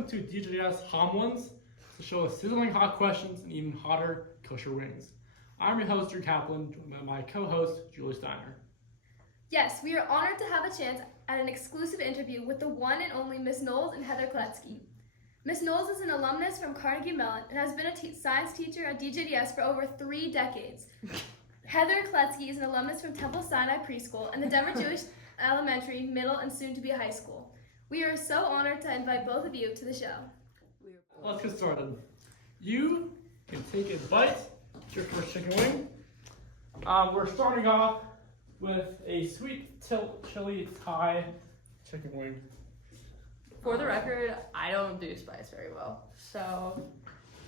welcome to DJDS Hot Ones, the show with sizzling hot questions and even hotter kosher wings. I'm your host, Drew Kaplan, joined by my co-host, Julie Steiner. Yes, we are honored to have a chance at an exclusive interview with the one and only Miss Knowles and Heather Kletsky. Miss Knowles is an alumnus from Carnegie Mellon and has been a science teacher at DJDS for over 3 decades. Heather Kletsky is an alumnus from Temple Sinai Preschool and the Denver Jewish Elementary, Middle, and soon to be high school. We are so honored to invite both of you to the show. Let's get started. You can take a bite of your first chicken wing. We're starting off with a sweet chili Thai chicken wing. For the record, I don't do spice very well, so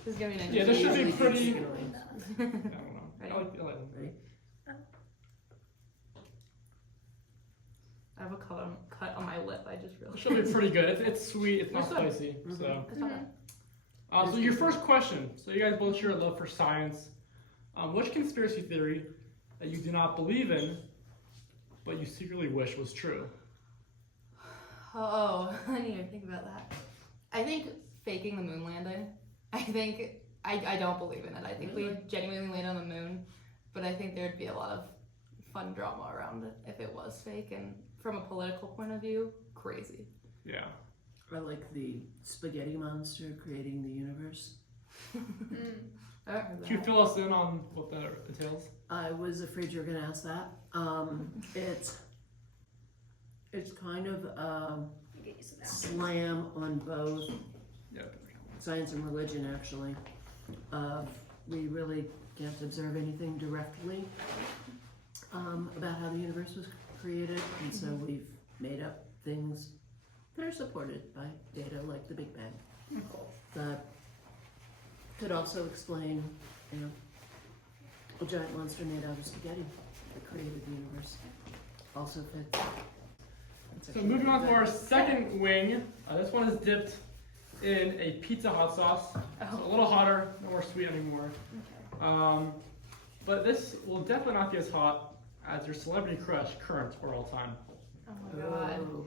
this is gonna be an Yeah, this should be pretty. I interesting. don't know. Ready? I like them. Ready? I have a cut on my lip. I just It realized. should be pretty good. It's sweet. It's not It's good. spicy. So. It's not bad. So your first question. So you guys both share a love for science. Which conspiracy theory that you do not believe in, but you secretly wish was true? Oh, I didn't even think about that. I think faking the moon landing. I don't believe in it. I think we genuinely landed on the moon, but I think there'd be a lot of fun drama around it if it was fake. And from a political point of view, crazy. Yeah. I like the spaghetti monster creating the universe. I haven't heard Can you that. fill us in on what that entails? I was afraid you were going to ask that. It's kind of a slam on both Yeah. science and religion, actually. We really can't observe anything directly about how the universe was created, and so we've made up things that are supported by data, like the Big Bang. That could also explain, a giant monster made out of spaghetti that created the universe. Also fits. So moving on to our second wing. This one is dipped in a pizza hot sauce. So a little hotter, no more sweet anymore. Okay. But this will definitely not be as hot as your celebrity crush, current or all time. Oh my god. Oh.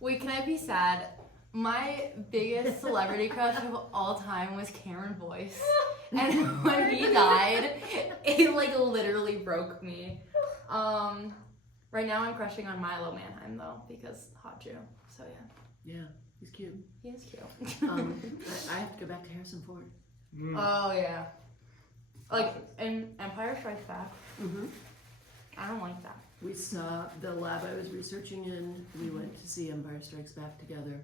Wait, can I be sad? My biggest celebrity crush of all time was Cameron Boyce. And when he died, it like literally broke me. Right now I'm crushing on Milo Manheim though, because hot Jew. So yeah. Yeah, he's cute. He is cute. I have to go back to Harrison Ford. Oh yeah. Like in Empire Strikes Back. Mm-hmm. I don't like that. We saw the lab I was researching in. We went to see Empire Strikes Back together,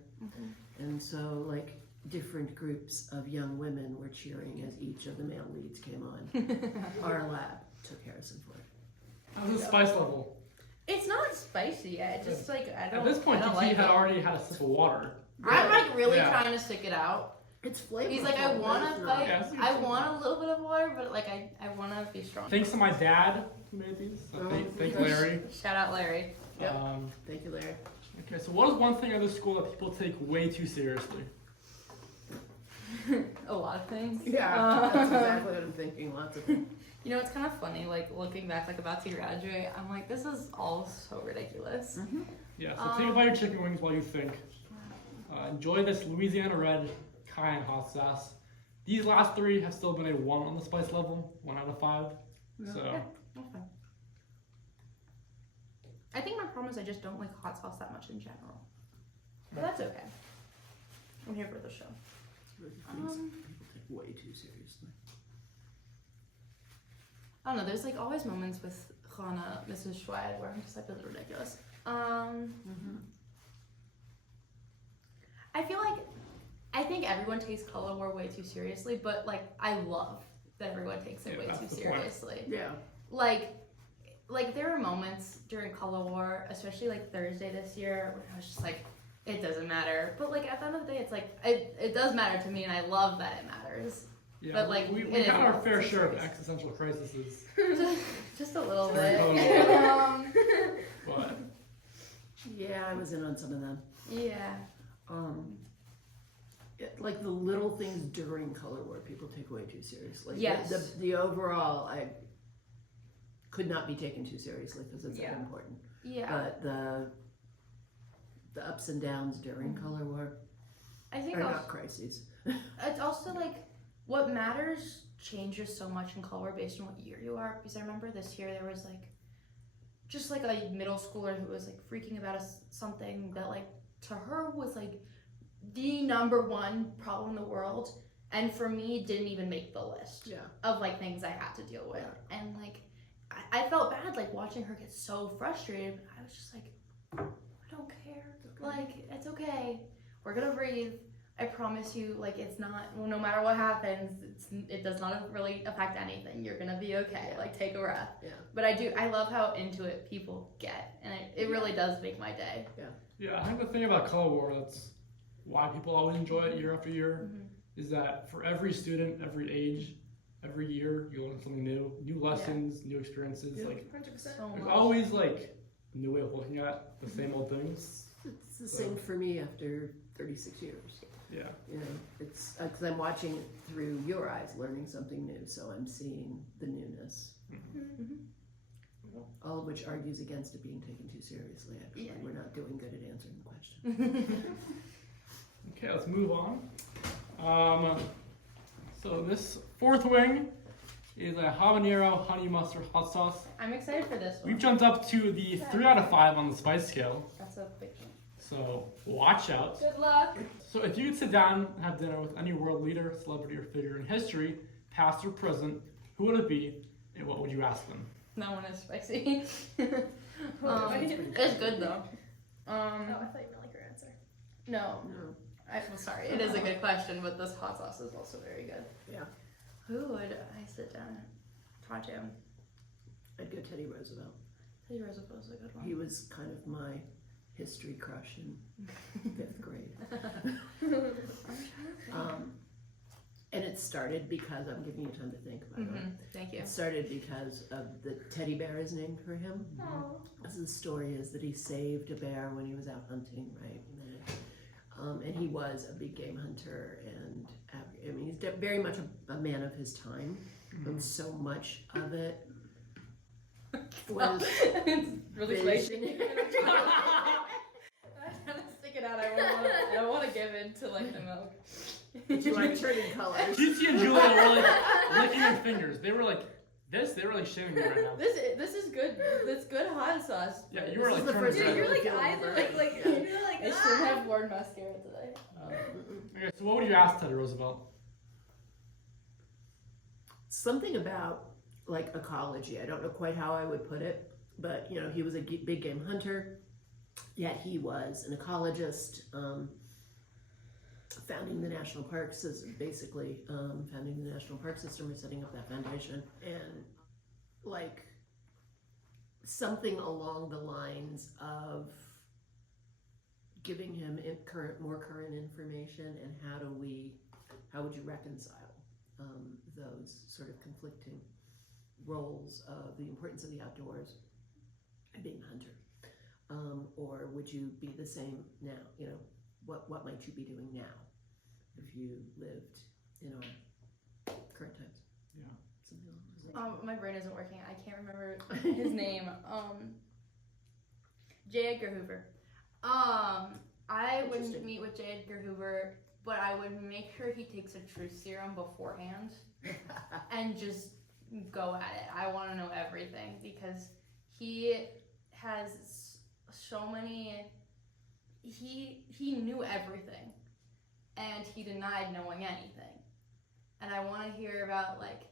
and so like different groups of young women were cheering as each of the male leads came on. Our lab took Harrison Ford. How's the spice level? It's not spicy yet. It's just like I don't. At this point, I don't DT like had it. already had a sip of water. I'm like really Yeah. trying to stick it out. It's flavorful. He's like, I want to but fight. it's not- Yeah, I want a little bit of water, but like I want to be strong. Thanks to my dad who made these. So thank Larry. Shout out Larry. Yep. Thank you, Larry. Okay, so what is one thing at this school that people take way too seriously? A lot of things. Yeah, that's exactly what I'm thinking. Lots of things. You know, it's kind of funny, like looking back, like about to graduate, I'm like, this is all so ridiculous. Yeah, so take a bite of your chicken wings while you think. Enjoy this Louisiana Red cayenne hot sauce. These last 3 have still been a 1 on the spice level, 1 out of 5. So Yeah, that's fine. I think my problem is I just don't like hot sauce that much in general. But that's okay. I'm here for the show. Things people take way too seriously. I don't know, there's like always moments with Hannah, Mrs. Schwad, where I'm just like, this is ridiculous. I feel like, I think everyone takes color war way too seriously, but like, I love that everyone takes it Yeah, way that's too the point. seriously. Yeah. Like there were moments during color war, especially like Thursday this year, when I was just like, it doesn't matter. But like at the end of the day, it's like, it does matter to me, and I love that it matters. yeah, But, like, we it had is our not fair so share of serious. existential crises. Just a little During bit. But Yeah, I was in on some of them. Yeah. Like the little things during color war, people take way too seriously. Yes. The overall, I could not be taken too seriously because it's that Yeah. important. Yeah. But the ups and downs during color war, I think Or also, not crises. it's also like what matters changes so much in color based on what year you are. Because I remember this year there was like just like a middle schooler who was like freaking about something that like to her was like the #1 problem in the world, and for me didn't even make the list of like things I had to deal with. And like I felt bad like watching her get so frustrated, but I was just like, I don't care. Like it's okay. We're gonna breathe. I promise you, like it's not. Well, no matter what happens, it does not really affect anything. You're gonna be okay. Like take a breath. Yeah. But I love how into it people get, and it really does make my day. Yeah, I think the thing about Color War, that's why people always enjoy it year after year, is that for every student, every age, every year, you learn something new lessons, new experiences. Like 100%. So there's much. always like a new way of looking at the same old things. It's the same for me after 36 years. Yeah. You know, it's because I'm watching it through your eyes, learning something new, so I'm seeing the newness. All of which argues against it being taken too seriously, actually. Yeah. We're not doing good at answering the question. Okay, let's move on. So this fourth wing is a habanero honey mustard hot sauce. I'm excited for this one. We've jumped up to the 3 out of 5 on the spice scale, That's a big one. so watch out. Good luck. So if you could sit down and have dinner with any world leader, celebrity, or figure in history, past or present, who would it be, and what would you ask them? That one is spicy. That's It's good though. Oh, I thought you meant like your answer. No. No. I'm sorry. It is a good question, but this hot sauce is also very good. Yeah. Who would I sit down and talk to? I'd go Teddy Roosevelt. Teddy Roosevelt was a good one. He was kind of my history crush in 5th grade. And it started because, I'm giving you time to think about it. Thank you. It started because of the teddy bear is named for him. As the story is that he saved a bear when he was out hunting, right? And he was a big game hunter, and I mean, he's very much a man of his time. And so much of it was It's really spicy. vision. I'm trying to stick it out. I don't want to give in to like the milk. You are turning colors. Lucy and Julia were like licking their fingers. They were like this. They were like shaming me right now. This is good. That's good hot sauce. Yeah, you were This like is the turning first Dude, red. you're like feeling either right. like you're like I should have worn mascara today. Okay, so what would you ask Teddy Roosevelt? Something about like ecology. I don't know quite how I would put it, but you know, he was a big game hunter, yet he was an ecologist, founding the national park system, basically founding the national park system or setting up that foundation, and like something along the lines of giving him more current information, and how would you reconcile those sort of conflicting roles of the importance of the outdoors and being a hunter, or would you be the same now? You know, what might you be doing now if you lived in our current times? Yeah. Something along those lines. My brain isn't working. I can't remember his name. J. Edgar Hoover. I wouldn't Interesting. meet with J. Edgar Hoover, but I would make sure he takes a truth serum beforehand and just go at it. I want to know everything because he has so many. He knew everything, and he denied knowing anything. And I want to hear about like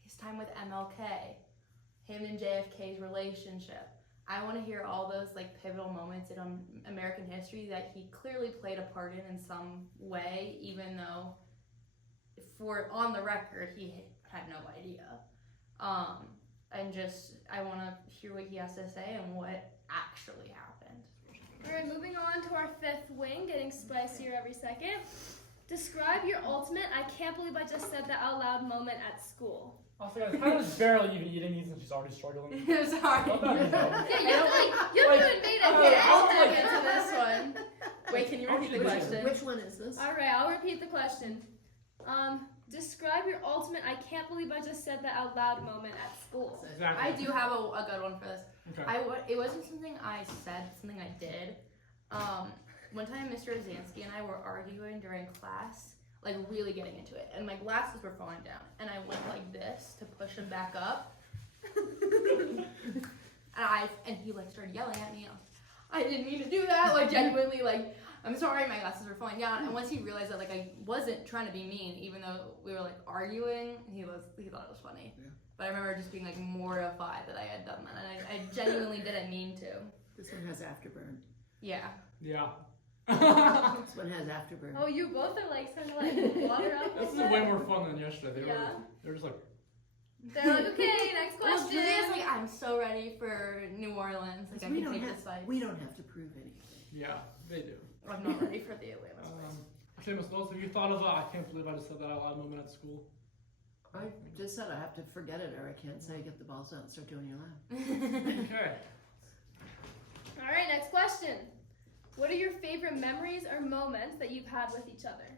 his time with MLK, him and JFK's relationship. I want to hear all those like pivotal moments in American history that he clearly played a part in some way, even though on the record he had no idea. And just I want to hear what he has to say and what actually happened. All right, moving on to our fifth wing, getting spicier every second. Describe your ultimate I can't believe I just said that out loud moment at school. Also, guys, Hannah's barely even eating these and she's already struggling. I'm sorry. Don't let me know. Yeah, you haven't made it Okay, yet. I'll look into this one. Wait, can you repeat the Which- question? Which one is this? All right, I'll repeat the question. Describe your ultimate I can't believe I just said that out loud moment at school. Exactly. I do have a good one for this. Okay. It wasn't something I said, something I did. one time Mr. Zansky and I were arguing during class, like really getting into it, and my glasses were falling down, and I went like this to push them back up, and he like started yelling at me. I didn't mean to do that, like genuinely, like I'm sorry, my glasses were falling down. And once he realized that like I wasn't trying to be mean, even though we were like arguing, he thought it was funny. Yeah. But I remember just being like mortified that I had done that, and I genuinely didn't mean to. This one has afterburn. Yeah. Yeah. This one has afterburn. Oh, you both are like starting to like water up. This is way more fun than yesterday. Yeah. They were just like, They're like, okay, next Well, question. Julia's like, I'm so ready for New Orleans. Like, I we can don't take have this fight. we don't have to prove anything. yeah, they do. I'm not ready for the Atlanta Spice. Actually, Miss Knowles, have you thought of I can't believe I just said that out loud moment at school? I just said I have to forget it, or I can't say get the balls out and start doing your lab. Okay. All right, next question. What are your favorite memories or moments that you've had with each other?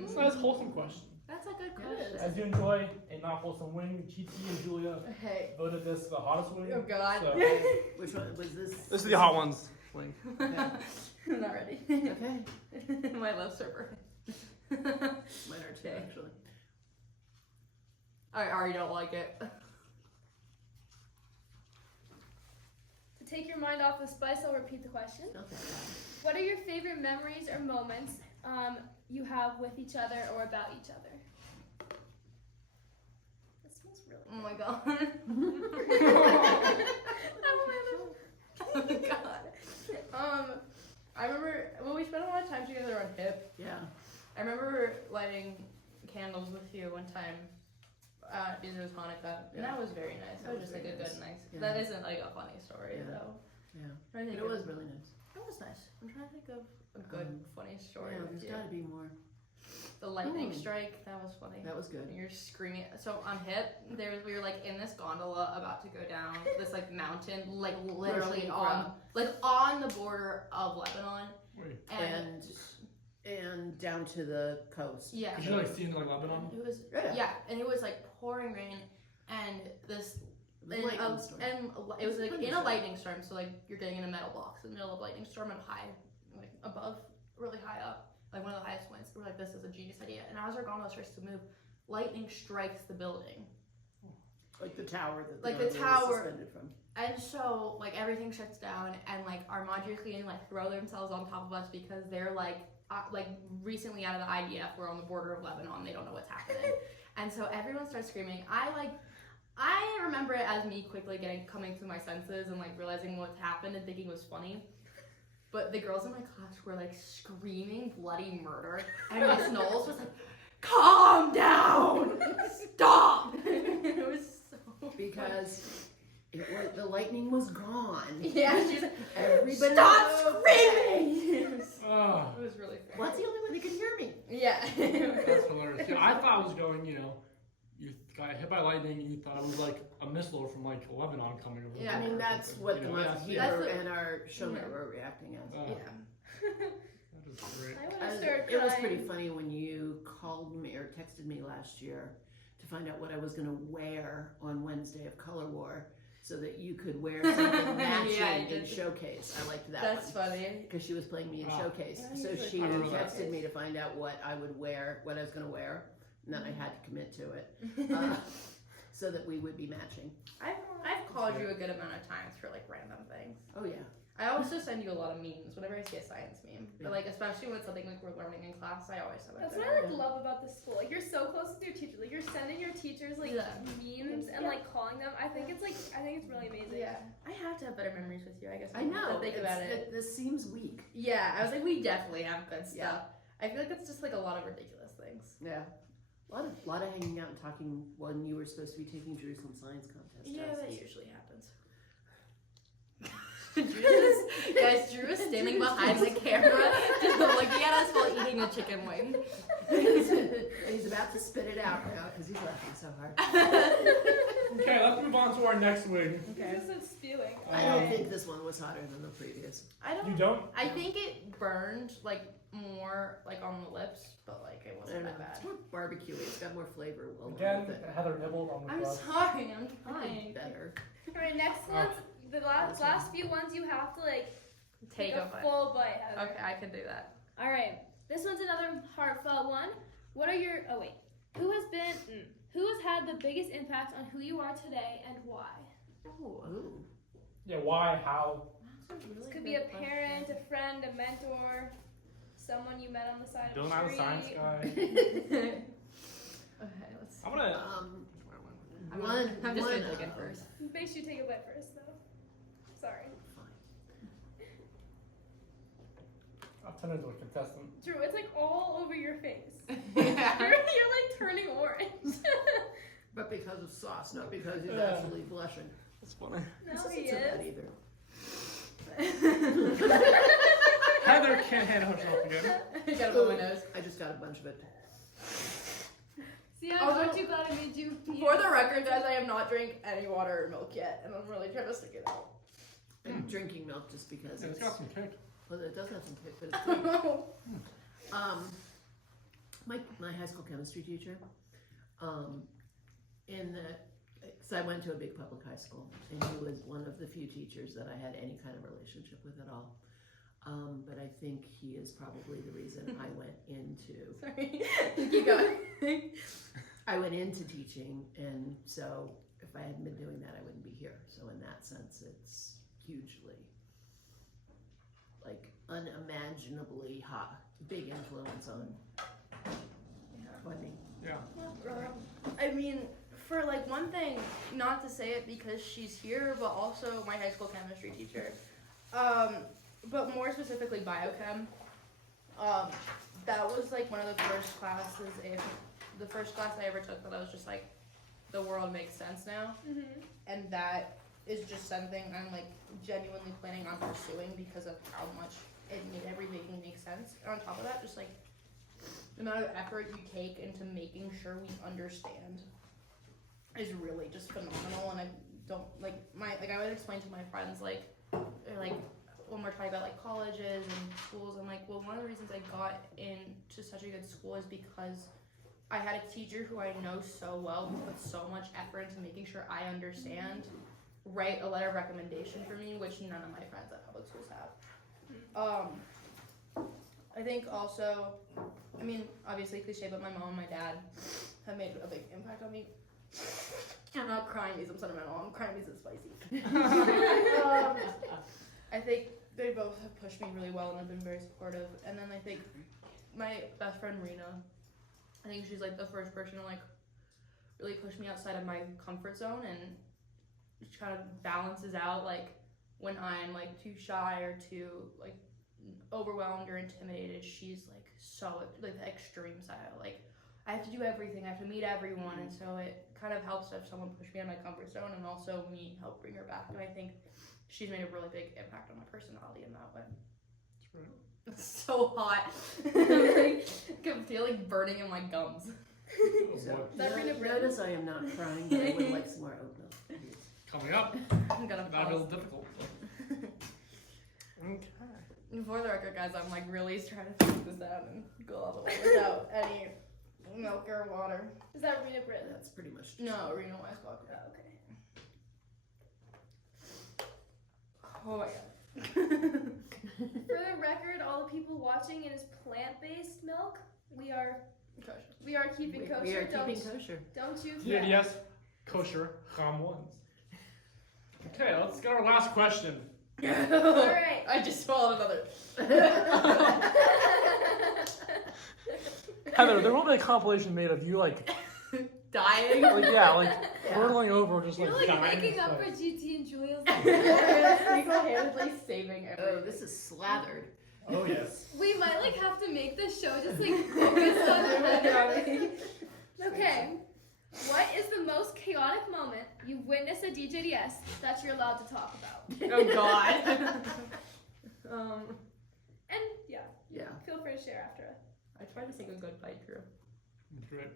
That's a nice, wholesome question. That's a good It question. is. As you enjoy a not wholesome wing, GT and Julia Hey. voted this the hottest wing. Oh, God. So, Which one was this? this is the hot ones wing. Okay. I'm not ready. Okay. My lips are burning. Mine are too, Okay. actually. I already don't like it. To take your mind off the spice, I'll repeat the question. Okay. What are your favorite memories or moments you have with each other or about each other? It smells really Oh my god. Oh my god. I remember, well, we spent a lot of time together on HIP. Yeah. I remember lighting candles with you one time because it was Hanukkah, and that was very nice. That was just like a good, nice. Yeah. That isn't like a funny story Yeah. though. Yeah. I think It was really nice. It was nice. I'm trying to think of a good, funny story. Yeah, with there's you. got to be more. The lightning Ooh. strike, that was funny. That was good. And you're screaming. So on HIP, we were like in this gondola about to go down this like mountain, like literally on the border of Lebanon, Wait, And down to the coast. yeah, could you like see into like Lebanon? it was Yeah. and it was like pouring rain, and this The and, lightning storm. and it was like in a lightning storm. So like you're getting in a metal box in the middle of a lightning storm and high, like above, really high up. Like one of the highest points. We're like, this is a genius idea. And as our gondola starts to move, lightning strikes the building. Like the tower that Like the the gondola was tower. suspended from. And so like everything shuts down, and like our modular cleaning like throw themselves on top of us because they're like recently out of the IDF. We're on the border of Lebanon. They don't know what's happening. And so everyone starts screaming. I remember it as me quickly coming to my senses and like realizing what happened and thinking it was funny. But the girls in my class were like screaming bloody murder, and Miss Knowles was like, "Calm down, stop!" It was so Because the lightning was gone. yeah. She's like, Everybody "Stop was screaming!" It Oh, was really funny. Well, that's the only way they could hear me. Yeah. that's hilarious. Yeah, I thought I was going, you got hit by lightning and you thought it was like a missile from like Lebanon coming over. Yeah, I mean, that's what the ones yeah. here That's the- and our showmen Yeah. were reacting as. Oh, Yeah. that is great. I want to start It was crying. pretty funny when you called me or texted me last year to find out what I was going to wear on Wednesday of Color War so that you could wear something matching Yeah, I in did. Showcase. I liked that That's one. funny. Because she was playing me in Ah. Showcase. Yeah, So usually she I remember that. texted me to find out what I would wear, what I was going to wear, and then I had to commit to it so that we would be matching. I've called you a good amount of times for like random things. Oh, yeah. I also send you a lot of memes whenever I see a science meme. Yeah. But like especially when it's something like we're learning in class, I always send it. That's to what her. I like love about this school. Like you're so close with your teachers. Like you're sending your teachers like Yeah. memes and like calling them. I think it's really amazing. Yeah, I have to have better memories with you. I guess I know. To think about it. This seems weak. Yeah, I was like, we definitely have good stuff. Yeah. I feel like it's just like a lot of ridiculous things. Yeah. A lot of hanging out and talking when you were supposed to be taking Jerusalem Science Contest Yeah, tests. that usually happens. Drew is standing behind the camera, just looking at us while eating a chicken wing. And he's about to spit it out now because he's laughing so hard. Okay, let's move on to our next wing. Okay. This is spewing. I don't think this one was hotter than the previous. You don't? I think it burned like more like on the lips, but like it I wasn't don't know. that It's bad. more barbecue. It's got more flavor. Again, Heather nibbled on the I'm crust. sorry, I'm Fine. trying. Better. All right, next ones. The last few ones you have to like Take a bite. full bite, Heather. Okay, I can do that. All right. This one's another heartfelt one. What are your? Oh wait. Who has had the biggest impact on who you are today and why? Ooh. Yeah, why, how? This could be a parent, a friend, a mentor, someone you met on the side Bill of the Nye the street. Science Guy. Okay, let's see. I'm gonna. I'm just gonna take it first. Make sure you take a bite first, though. Sorry. I'll turn into a contestant. Drew, it's like all over your face. Yeah. You're like turning orange. But because of sauce, not because he's Yeah. actually blushing. That's funny. No, This he isn't so bad is. either. Heather can't handle herself again. I got it on my nose. I just got a bunch of it. See, Although- aren't you glad I made you? For the record, guys, I have not drank any water or milk yet, and I'm really trying to stick it out. I'm drinking milk just because It's got some kick. well, it does have some kick, but it's sweet. My high school chemistry teacher, because I went to a big public high school, and he was one of the few teachers that I had any kind of relationship with at all. But I think he is probably the reason I went into Sorry. Keep going. I went into teaching, and so if I hadn't been doing that, I wouldn't be here. So in that sense, it's hugely, like, unimaginably big influence on me. Yeah. I mean, for like one thing, not to say it because she's here, but also my high school chemistry teacher. But more specifically biochem. That was like one of the first classes, the first class I ever took that I was just like, the world makes sense now. Mm-hmm. And that is just something I'm like genuinely planning on pursuing because of how much it made everything make sense. And on top of that, just like the amount of effort you take into making sure we understand is really just phenomenal. And I don't I would explain to my friends like when we're talking about like colleges and schools, I'm like, well, one of the reasons I got into such a good school is because I had a teacher who I know so well who put so much effort into making sure I understand, write a letter of recommendation for me, which none of my friends at public schools have. I think also, I mean, obviously cliche, but my mom and my dad have made a big impact on me. I'm not crying because I'm sentimental, I'm crying because it's spicy. I think they both have pushed me really well and have been very supportive. And then I think my best friend Rena, I think she's like the first person to like really push me outside of my comfort zone, and she kind of balances out like when I'm like too shy or too like overwhelmed or intimidated. She's like so like the extreme side. Like I have to do everything, I have to meet everyone, and so it kind of helps to have someone push me out of my comfort zone and also me help bring her back. And I think she's made a really big impact on my personality in that way. That's right. It's so hot. I can feel like burning in my gums. Oh, So, boy. That Rena Britton. notice I am not crying, but I would like some more oat milk. Coming up. I'm gonna Not a little pause. difficult. Okay. For the record, guys, I'm like really trying to figure this out and go all the way without any milk or water. Is that Rena Britton? That's pretty much No, Reno Weisbach. Oh, okay. Oh my god. For the record, all the people watching, it is plant-based milk. We are keeping kosher. We are don't, keeping kosher. Don't you? DJDS, kosher, ham ones. Okay, let's get our last question. All right. I just swallowed another. Heather, there will be a compilation made of you like Dying. hurtling over, just You're like like dying. making up for GT and Julia's. Single-handedly saving Oh, everything. this is slathered. Oh yes. We might like have to make the show just like focus on Heather. Okay. What is the most chaotic moment you've witnessed at DJDS that you're allowed to talk about? Oh god. And yeah, Yeah. feel free to share after. I tried to take a good bite, Drew. That's right.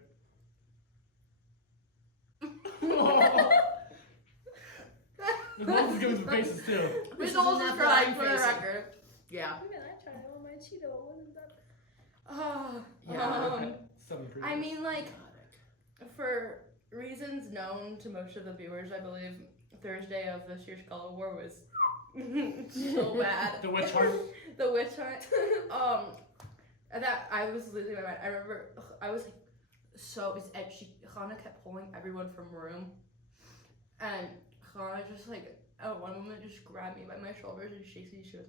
The Knowles is giving some faces too. Miss is Knowles is enough crying that for I'm the facing. record. Yeah. Even I tried it on my Cheeto. It wasn't that bad. Oh, Yeah. 7 previous. I mean, like, Chaotic. for reasons known to most of the viewers, I believe Thursday of this year's Color War was so bad. The witch hunt. The witch hunt. That I was losing my mind. I remember I was like so and Hannah kept pulling everyone from room, and Hannah just like at one moment just grabbed me by my shoulders and shakes me. She goes,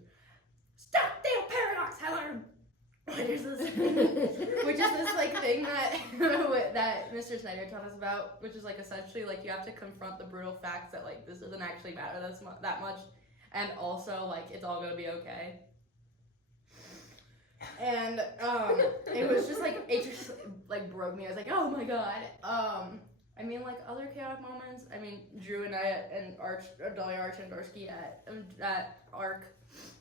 "Stop the paradox, Heather!" Which is this like thing that that Mr. Snyder taught us about, which is like essentially like you have to confront the brutal facts that like this doesn't actually matter that much, and also like it's all gonna be okay. And it was just like it just like broke me. I was like, oh my god. I mean, like other chaotic moments. I mean, Drew and I and Dolly Archandorsky at ARC,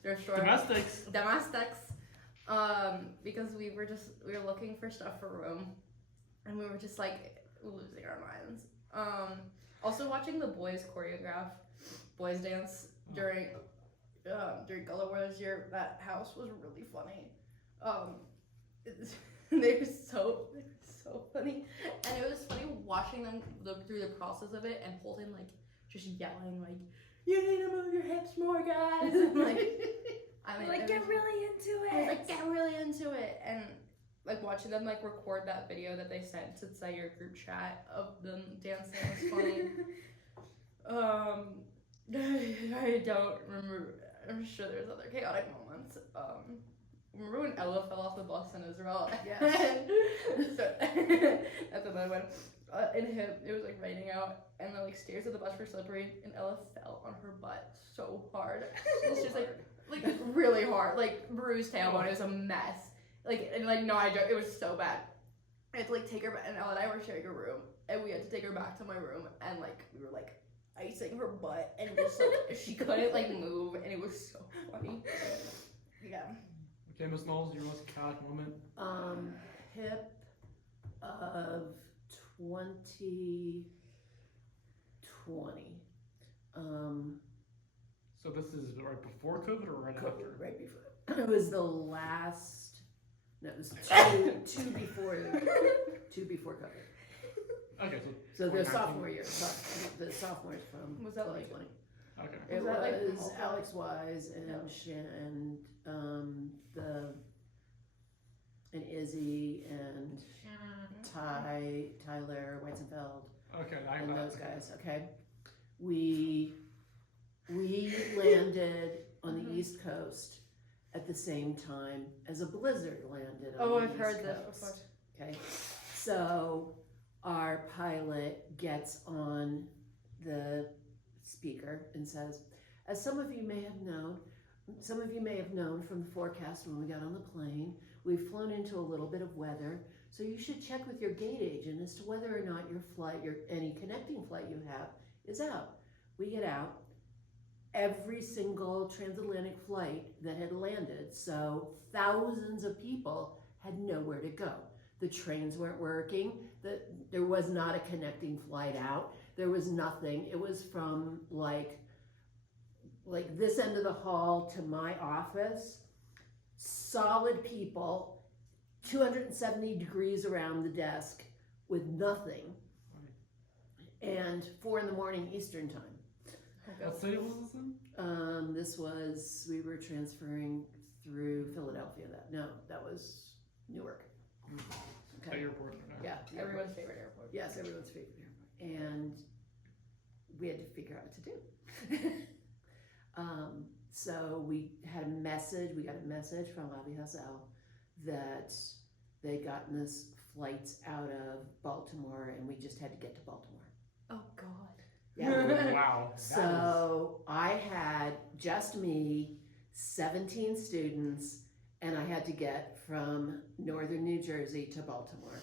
their store. Domestics. Because we were looking for stuff for room, and we were just like losing our minds. Also watching the boys choreograph boys dance during Gullah Wars year. That house was really funny. They were so funny, and it was funny watching them look through the process of it, and Holden like just yelling like, "You need to move your hips more, guys!" And, like, I mean, like get really into it. I was like, get really into it, and like watching them like record that video that they sent to say your group chat of them dancing was funny. I don't remember. I'm sure there's other chaotic moments. Remember when Ella fell off the bus in Israel? Yes. So that's another one. It was like raining out, and the like stairs of the bus were slippery, and Ella fell on her butt so hard. It's just like really hard, like bruised tailbone. It was a mess. Like and like no, I joke. It was so bad. I had to like take her back, and Ella and I were sharing a room, and we had to take her back to my room, and like we were like icing her butt, and just like she couldn't like move, and it was so funny. Yeah. Okay, Miss Knowles, your most chaotic moment. Hip of 2020. So this is right before COVID or right after? COVID, right before. It was the last. No, it was two before COVID. Okay, So the 2019. sophomore year, the sophomores from Was that like 2020. Okay. It Was that, like, was also- Alex Wise and Yeah. and Izzy and Tyler Weizenfeld Okay, and those guys. Okay, we landed on the East Coast at the same time as a blizzard landed on the I've East heard this Coast. before. Okay, so our pilot gets on the speaker and says, as some of you may have known from the forecast when we got on the plane, we've flown into a little bit of weather, so you should check with your gate agent as to whether or not your flight, any connecting flight you have, is out. We get out. Every single transatlantic flight that had landed, so thousands of people had nowhere to go. The trains weren't working. There was not a connecting flight out. There was nothing. It was from like this end of the hall to my office. Solid people, 270 degrees around the desk with nothing. And 4 a.m. Eastern time. What city was this in? We were transferring through Philadelphia. That was Newark. Okay. Airport. Okay. Yeah. Everyone's favorite airport. Yes, everyone's favorite airport. And we had to figure out what to do. So we got a message from Avi Hassel that they'd gotten us flights out of Baltimore and we just had to get to Baltimore. Oh God. Yeah. Wow. So I had just me, 17 students, and I had to get from northern New Jersey to Baltimore.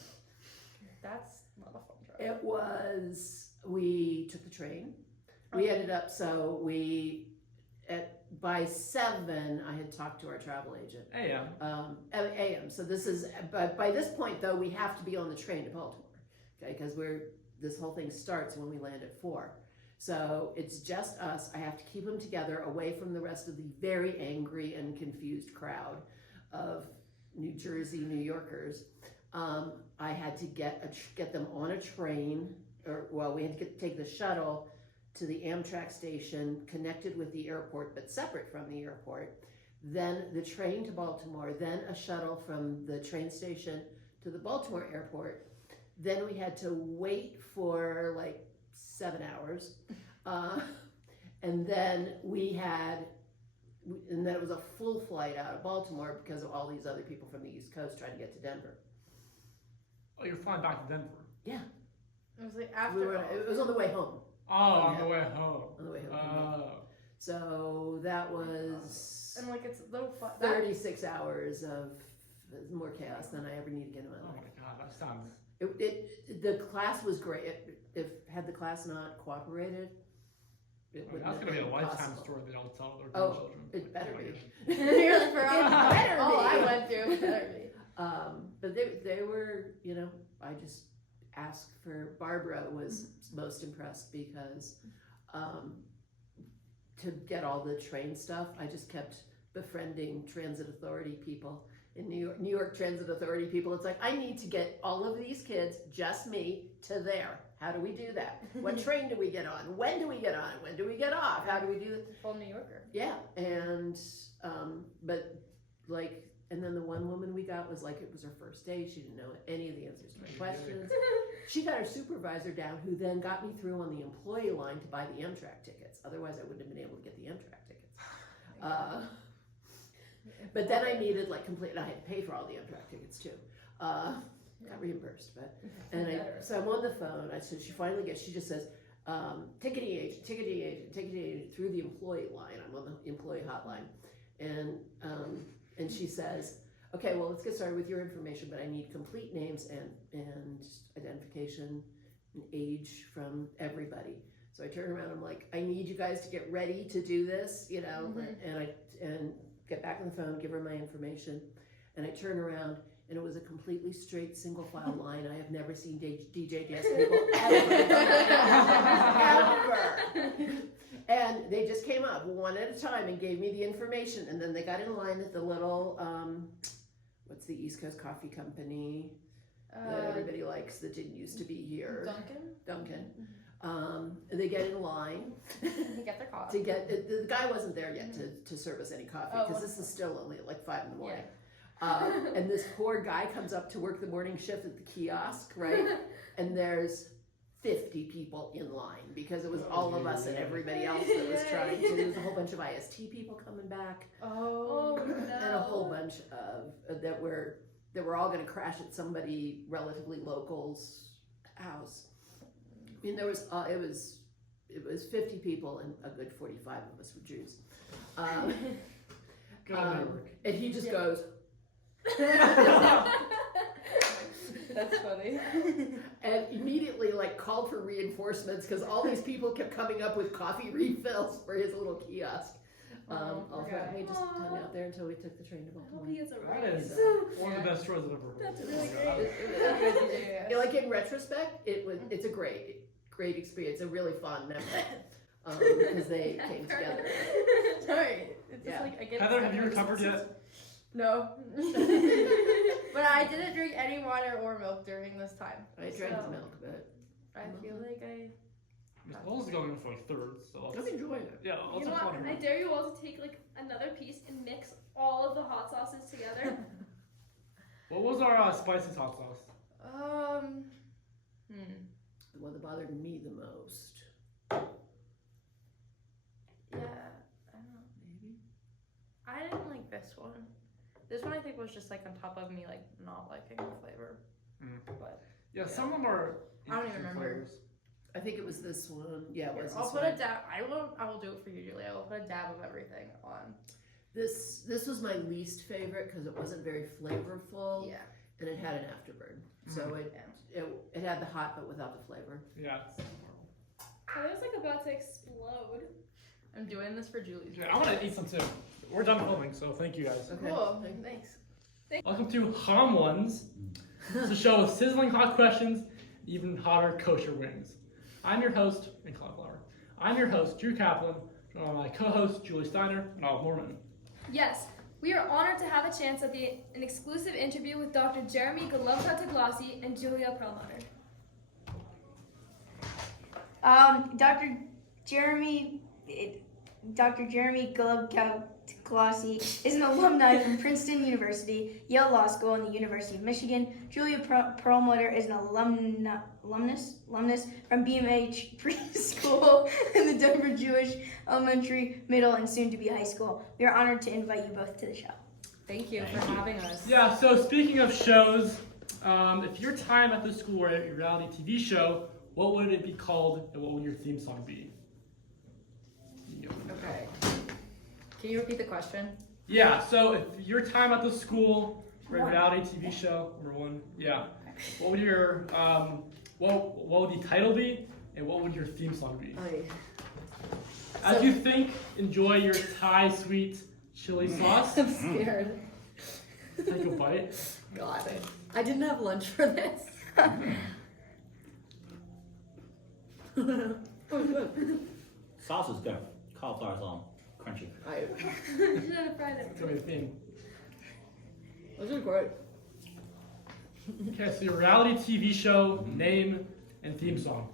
That's not a fun drive. We took the train. We ended up, by 7, I had talked to our travel agent. AM. AM. So but by this point though, we have to be on the train to Baltimore, okay? Because this whole thing starts when we land at 4. So it's just us. I have to keep them together away from the rest of the very angry and confused crowd of New Jersey New Yorkers. I had to get them on a train, we had to take the shuttle to the Amtrak station, connected with the airport, but separate from the airport. Then the train to Baltimore, then a shuttle from the train station to the Baltimore airport. Then we had to wait for like 7 hours. And then and then it was a full flight out of Baltimore because of all these other people from the East Coast trying to get to Denver. Oh, you're flying back to Denver. Yeah. It was like after. It was on the way home. Oh, on the way home. On the way home. Oh. So that was And like it's a little fun. 36 hours of more chaos than I ever need again in my Oh life. my god, that sounds. The class was great. If had the class not cooperated, it would That's have gonna be a been lifetime possible. story they don't tell their Oh, grandchildren. it better be. You're like, for Better all be. I went through. It better be. But they were, I just asked for, Barbara was most impressed because to get all the train stuff, I just kept befriending transit authority people in New York Transit Authority people. It's like, I need to get all of these kids, just me, to there. How do we do that? What train do we get on? When do we get on? When do we get off? How do we do that? Full New Yorker. Yeah, and and then the one woman we got was like, it was her first day. She didn't know any of the answers to my questions. She got her supervisor down, who then got me through on the employee line to buy the Amtrak tickets. Otherwise, I wouldn't have been able to get the Amtrak tickets. But then I needed and I had to pay for all the Amtrak tickets too. Got reimbursed, so I'm on the phone. She just says, ticketing agent through the employee line. I'm on the employee hotline, and she says, okay, well, let's get started with your information, but I need complete names and identification and age from everybody. So I turn around, I'm like, I need you guys to get ready to do this, and get back on the phone, give her my information, and I turn around, and it was a completely straight single file line. I have never seen DJDS people ever. And they just came up one at a time and gave me the information, and then they got in line at the little, what's the East Coast Coffee Company that everybody likes that didn't used to be here? Dunkin'. They get in line. Get their coffee. The guy wasn't there yet to serve us any coffee, because this is still only at like 5 in the morning. And this poor guy comes up to work the morning shift at the kiosk, right? And there's 50 people in line, because it was all of us and everybody else that was trying to. There was a whole bunch of IST people coming back. And a whole bunch of that were all going to crash at somebody relatively local's house. I mean, it was 50 people, and a good 45 of us were Jews. And he just goes. That's funny. And immediately called for reinforcements, because all these people kept coming up with coffee refills for his little kiosk. We just hung out there until we took the train to Baltimore. He is a That raise. is one of the best stories I've ever heard. That's really great. In retrospect, it's a great experience, a really fond memory, because they came together. Sorry. It's just Yeah. I get Heather, have you recovered yet? No. But I didn't drink any water or milk during this time. I drank the milk, but I feel like Miss Knowles is going for third, so I'm enjoying it. yeah, let's You know have what? fun I here. dare you all to take another piece and mix all of the hot sauces together. What was our spicy hot sauce? The one that bothered me the most. Yeah, I don't know. Maybe. I didn't like this one. This one I think was just on top of me not liking the flavor. But Yeah, some of them are. I don't even interesting remember. flavors. I think it was this one. Yeah, it was I'll this put one. a dab. I will do it for you, Julie. I will put a dab of everything on. This was my least favorite, because it wasn't very flavorful. Yeah. And it had an afterburn. So it had the hot but without the flavor. Yeah. Heather's about to explode. I'm doing this for Julie's. Yeah, I want to eat some too. We're done filming, so thank you guys. Okay. Cool. Thanks. Welcome to Hom Ones. It's a show with sizzling hot questions, even hotter kosher wings. I'm your host, and cauliflower. I'm your host, Drew Kaplan, and I'm my co-host, Julie Steiner, and Olive Mormon. Yes, we are honored to have a chance at an exclusive interview with Dr. Jeremy Golovka-Taglasi and Julia Perlmutter. Dr. Dr. Jeremy Golubkowski is an alumni from Princeton University, Yale Law School, and the University of Michigan. Julia Perlmutter is an alumnus from BMH Preschool and the Denver Jewish Elementary, Middle, and soon-to-be high school. We are honored to invite you both to the show. Thank you for having us. Yeah, so speaking of shows, if your time at the school were a reality TV show, what would it be called and what would your theme song be? Okay. Can you repeat the question? Yeah, so if your time at the school were a reality TV show, number one, yeah. What would your what would the title be and what would your theme song be? As you think, enjoy your Thai sweet chili sauce. I'm scared. Take a bite. God, I didn't have lunch for this. Oh, good. Sauce is good. Cauliflower's all crunchy. Should have fried it. That's gonna be the theme. This is great. Okay, so your reality TV show, name, and theme song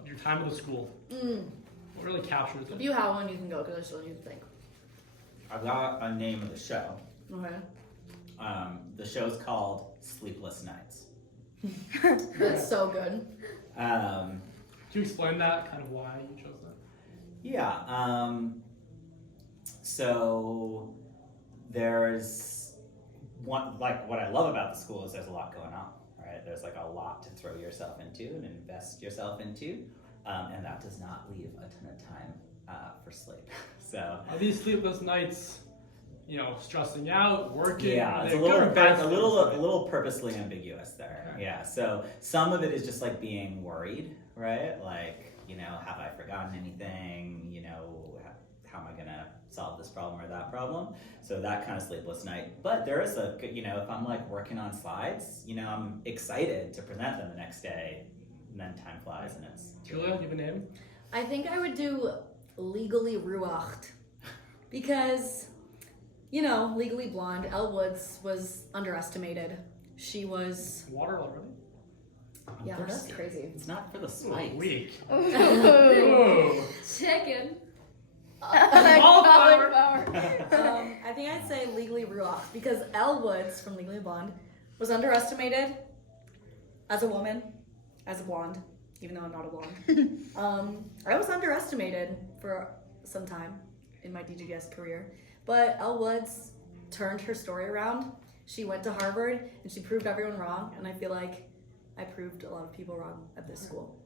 of your time at the school. What really captures If it? you have one, you can go because I still need to think. I've got a name of the show. Okay. The show's called Sleepless Nights. That's so good. Can you explain that, kind of why you chose that? Yeah. So there's one, like, what I love about the school is there's a lot going on, right? There's like a lot to throw yourself into and invest yourself into, and that does not leave a ton of time for sleep. So Are these sleepless nights, you know, stressing out, working? yeah, Are it's they a good or bad little sleepless purposely ambiguous there. Okay. Yeah. So some of it is just like being worried, right? Like, you know, have I forgotten anything? You know, how am I gonna solve this problem or that problem? So that kind of sleepless night. But there is a, you know, if I'm like working on slides, you know, I'm excited to present them the next day, and then time flies and it's. Julia, do you have a name? I think I would do Legally Ruacht because, you know, Legally Blonde, Elle Woods was underestimated. She was, Water already? yeah, I'm that's thirsty. crazy. It's not for the Ooh, spice. weak. Ooh. Ooh. Chicken. Cauliflower. I think I'd say Legally Ruacht because Elle Woods from Legally Blonde was underestimated as a woman, as a blonde, even though I'm not a blonde. I was underestimated for some time in my DJDS career, but Elle Woods turned her story around. She went to Harvard and she proved everyone wrong, and I feel like I proved a lot of people wrong at this school.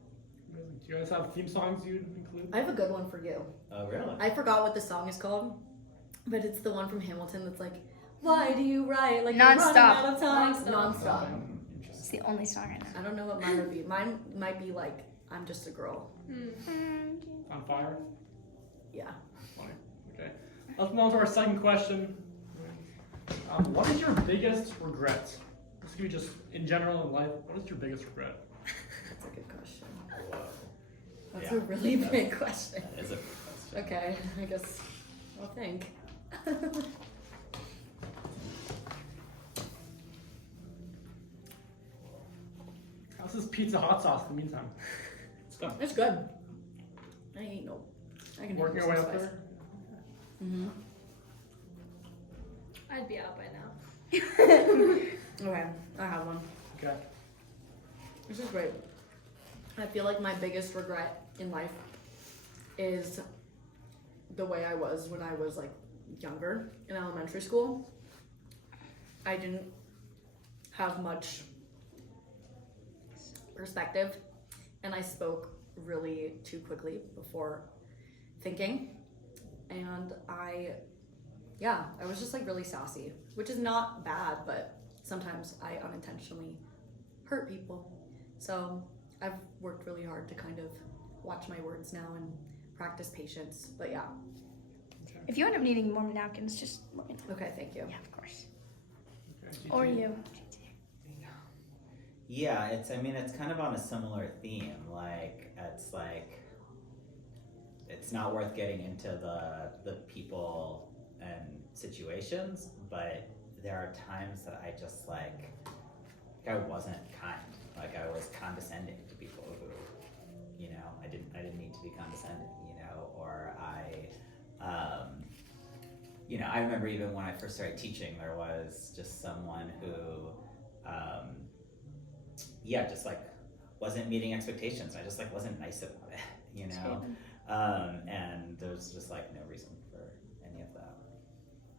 Do you guys have theme songs you'd include? I have a good one for you. Oh, really? I forgot what the song is called, but it's the one from Hamilton that's like, why do you write like you're running Non-stop. out of time? Non-stop. Non-stop. It's the only song I know. I don't know what mine would be. Mine might be like, I'm just a girl. On fire? Yeah. Funny. Okay. Let's move on to our second question. What is your biggest regret? This could be just in general in life. What is your biggest regret? That's a good question. Whoa. That's Yeah, a really that's- big question. That is a good question. Okay, I guess I'll think. How's this pizza hot sauce in the meantime? It's good. I ain't no. I can Working our way up there? Mm-hmm. I'd be out by now. Okay, I have one. Okay. This is great. I feel like my biggest regret in life is the way I was when I was like younger in elementary school. I didn't have much perspective and I spoke really too quickly before thinking. And I was just like really sassy, which is not bad, but sometimes I unintentionally hurt people. So I've worked really hard to kind of watch my words now and practice patience, but yeah. If you end up needing more napkins, just let me know. Okay, thank you. Yeah, of course. Okay. Or you. Yeah, it's kind of on a similar theme. It's not worth getting into the people and situations, but there are times that I just I wasn't kind. Like I was condescending to people who, you know, I didn't need to be condescending, you know, or I remember even when I first started teaching, there was just someone who, just like wasn't meeting expectations. I just like wasn't nice about it, and there's just like no reason for any of that.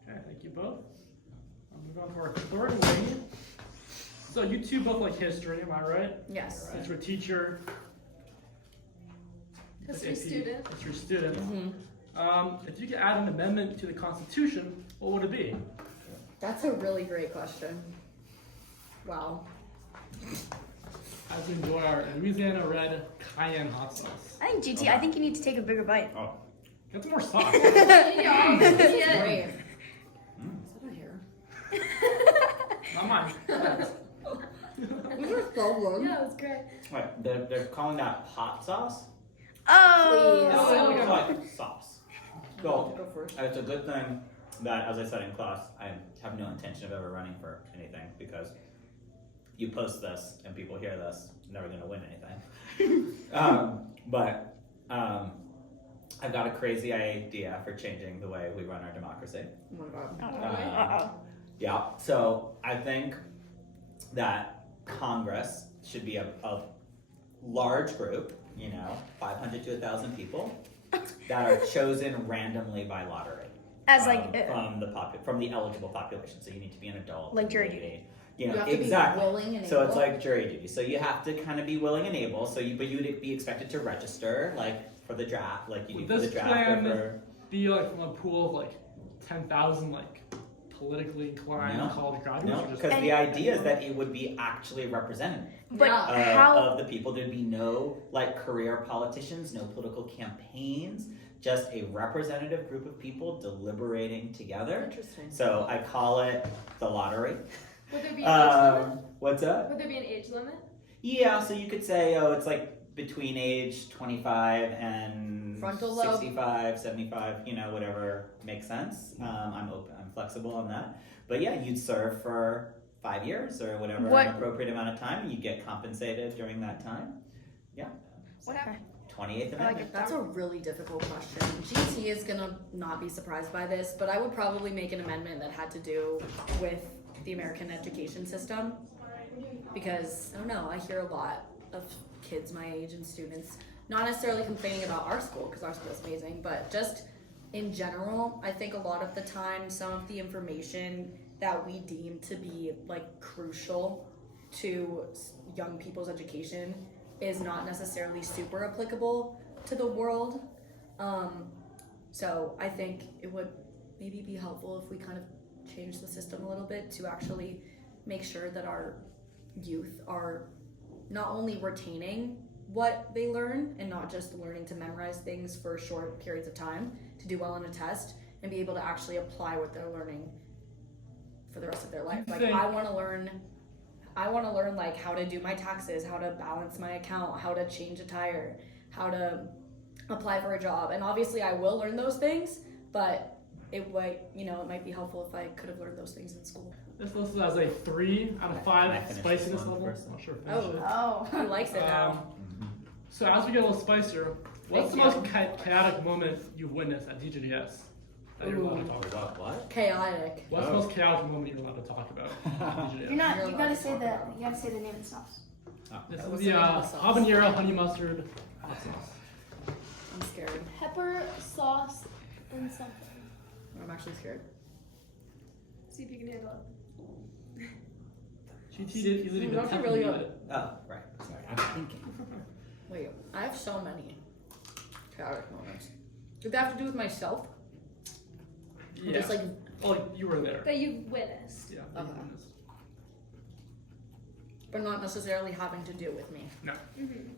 Okay, thank you both. I'll move on to our third wing. So you two both like history, am I right? Yes. Since you're a teacher. History AP, student. History student. If you could add an amendment to the Constitution, what would it be? That's a really great question. Wow. As we enjoy our Louisiana red cayenne hot sauce. I think GT. I think you need to take a bigger bite. Oh, Get some more sauce. Great. Is that a hair? Not mine. These are so good. Yeah, it was great. wait, they're calling that hot sauce? Oh. Please. It's like sauce. So, Go first. it's a good thing that, as I said in class, I have no intention of ever running for anything, because you post this and people hear this, I'm never going to win anything. But I've got a crazy idea for changing the way we run our democracy. Oh my god. Yeah, so I think that Congress should be a large group, 500 to 1,000 people, that are chosen randomly by lottery. As like from the eligible population. So you need to be an adult. Like jury maybe, duty. You have to exactly. be willing and So it's able. like jury duty. So you have to kind of be willing and able. But you'd be expected to register, like for the draft, like you do Would for the this draft. plan Or for, be like from a pool of like 10,000 like politically inclined No. college graduates? no, or just because the idea is that it would be actually representative But Yeah. how? of the people. There'd be no like career politicians, no political campaigns, just a representative group of people deliberating together. Interesting. So I call it the lottery. Would there be an age limit? What's that? Would there be an age limit? Yeah, so you could say, it's like between age 25 and Frontal lobe. 65, 75, whatever makes sense. I'm open, I'm flexible on that. But yeah, you'd serve for 5 years or whatever, What- an appropriate amount of time, and you'd get compensated during that time. Okay. 28th Amendment. That's a really difficult question. GT is gonna not be surprised by this, but I would probably make an amendment that had to do with the American education system. Because, I don't know, I hear a lot of kids my age and students not necessarily complaining about our school, because our school is amazing, but just in general, I think a lot of the time some of the information that we deem to be like crucial to young people's education is not necessarily super applicable to the world. So I think it would maybe be helpful if we kind of change the system a little bit to actually make sure that our youth are not only retaining what they learn and not just learning to memorize things for short periods of time to do well on a test, and be able to actually apply what they're learning for the rest of their life. Like I want to learn like how to do my taxes, how to balance my account, how to change a tire, how to apply for a job. And obviously I will learn those things, but it might be helpful if I could have learned those things in school. This listed as a 3 out of Can 5 I finish spiciness this one level. first? Not sure if finish it. Oh. Who likes it now? So as we get a little spicier, what's Thank the most chaotic moment you've witnessed at DJDS that you're allowed to talk about? What? Chaotic. What's the most chaotic moment you're allowed to talk about at DJDS? You're not. You're You allowed gotta to say talk the. about it. You gotta say the name of the sauce. This What's is the the name of the sauce? habanero honey mustard hot sauce. I'm scared. Pepper, sauce, and something. I'm actually scared. See if you can handle it. GT did easily Ooh, be don't you tempted really to go- eat it. Oh, right. Sorry, I'm thinking. Wait, I have so many chaotic moments. Did that have to do with myself? Or Yeah. just like, Oh, like you were there. That you witnessed. Yeah. Okay. you witnessed. but not necessarily having to do with me. No. Mm-hmm.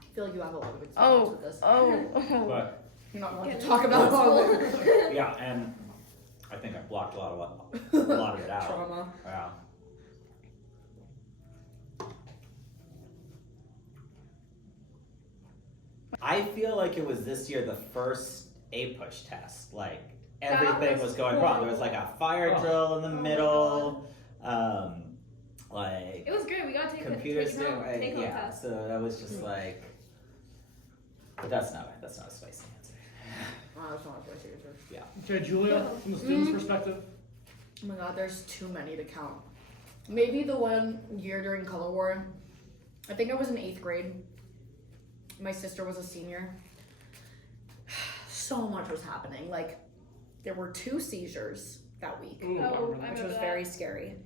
I feel like you have a lot of experience Oh. with this. Oh. But, You're not allowed Yeah, to talk about responsible. yeah, and I think I blocked a lot of it out. trauma. Yeah. I feel like it was this year the first A-push test. Like everything was going wrong. There was like a fire drill in the middle. Like It was great. We got to take computers take home doing take home yeah. test. So that was just like But that's not a spicy answer. That's not what I Okay, Julia, from the student's perspective. Oh my god, there's too many to count. Maybe the one year during Color War, I think I was in 8th grade. My sister was a senior. So much was happening. Like, there were 2 seizures that week, Ooh, I Oh, remember I which that. was very scary.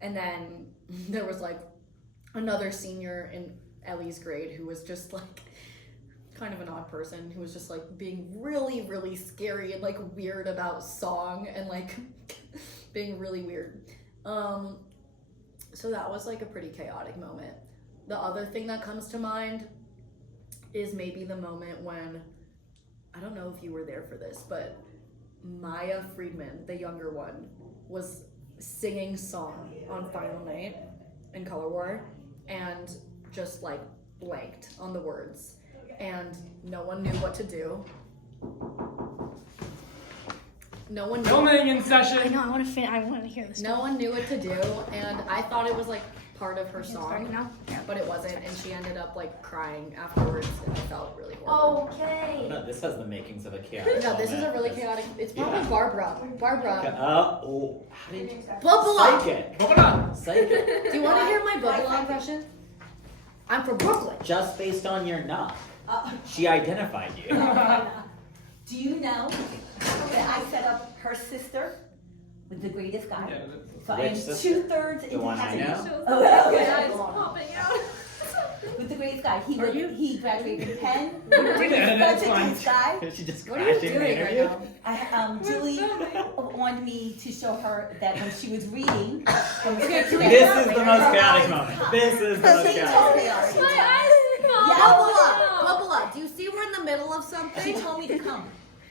And then there was like another senior in Ellie's grade who was just like kind of an odd person who was just like being really, really scary and like weird about song and like being really weird. So that was like a pretty chaotic moment. The other thing that comes to mind is maybe the moment when, I don't know if you were there for this, but Maya Friedman, the younger one, was singing song on final night in Color War and just like blanked on the words and no one knew what to do. No one knew. Filming in I session. know. I want to hear this. No one knew what to do, and I thought it was like part of her It's starting song, now. but it wasn't, and she ended up like crying afterwards, and I felt really horrible. Okay. No, this has the makings of a chaotic No, this is a moment. really chaotic. It's probably Yeah. Barbara. Barbara. Oh, how did you Bubble. psych it? Hold on. Psych it. Do you want to hear my Bubble impression? I'm from Brooklyn. Just based on your knock, she identified you. Do you know that I set up her sister with the greatest guy? Yeah, So I Which am sister? 2/3 The into one I Catholic. know? Oh, okay. Guys popping out. With the greatest guy. He Are was, you? he graduated from Penn. We did, Such that's a fine. nice guy. She just What are you crashing the doing right interview? now? Julie wanted me to show her that when she was reading. Okay, can we This get is the most chaotic moment. This is the most She chaotic. told me My already. eyes Yeah, Bubble pop up, out. bubble up. Do you see we're in the middle of She something? told me to come.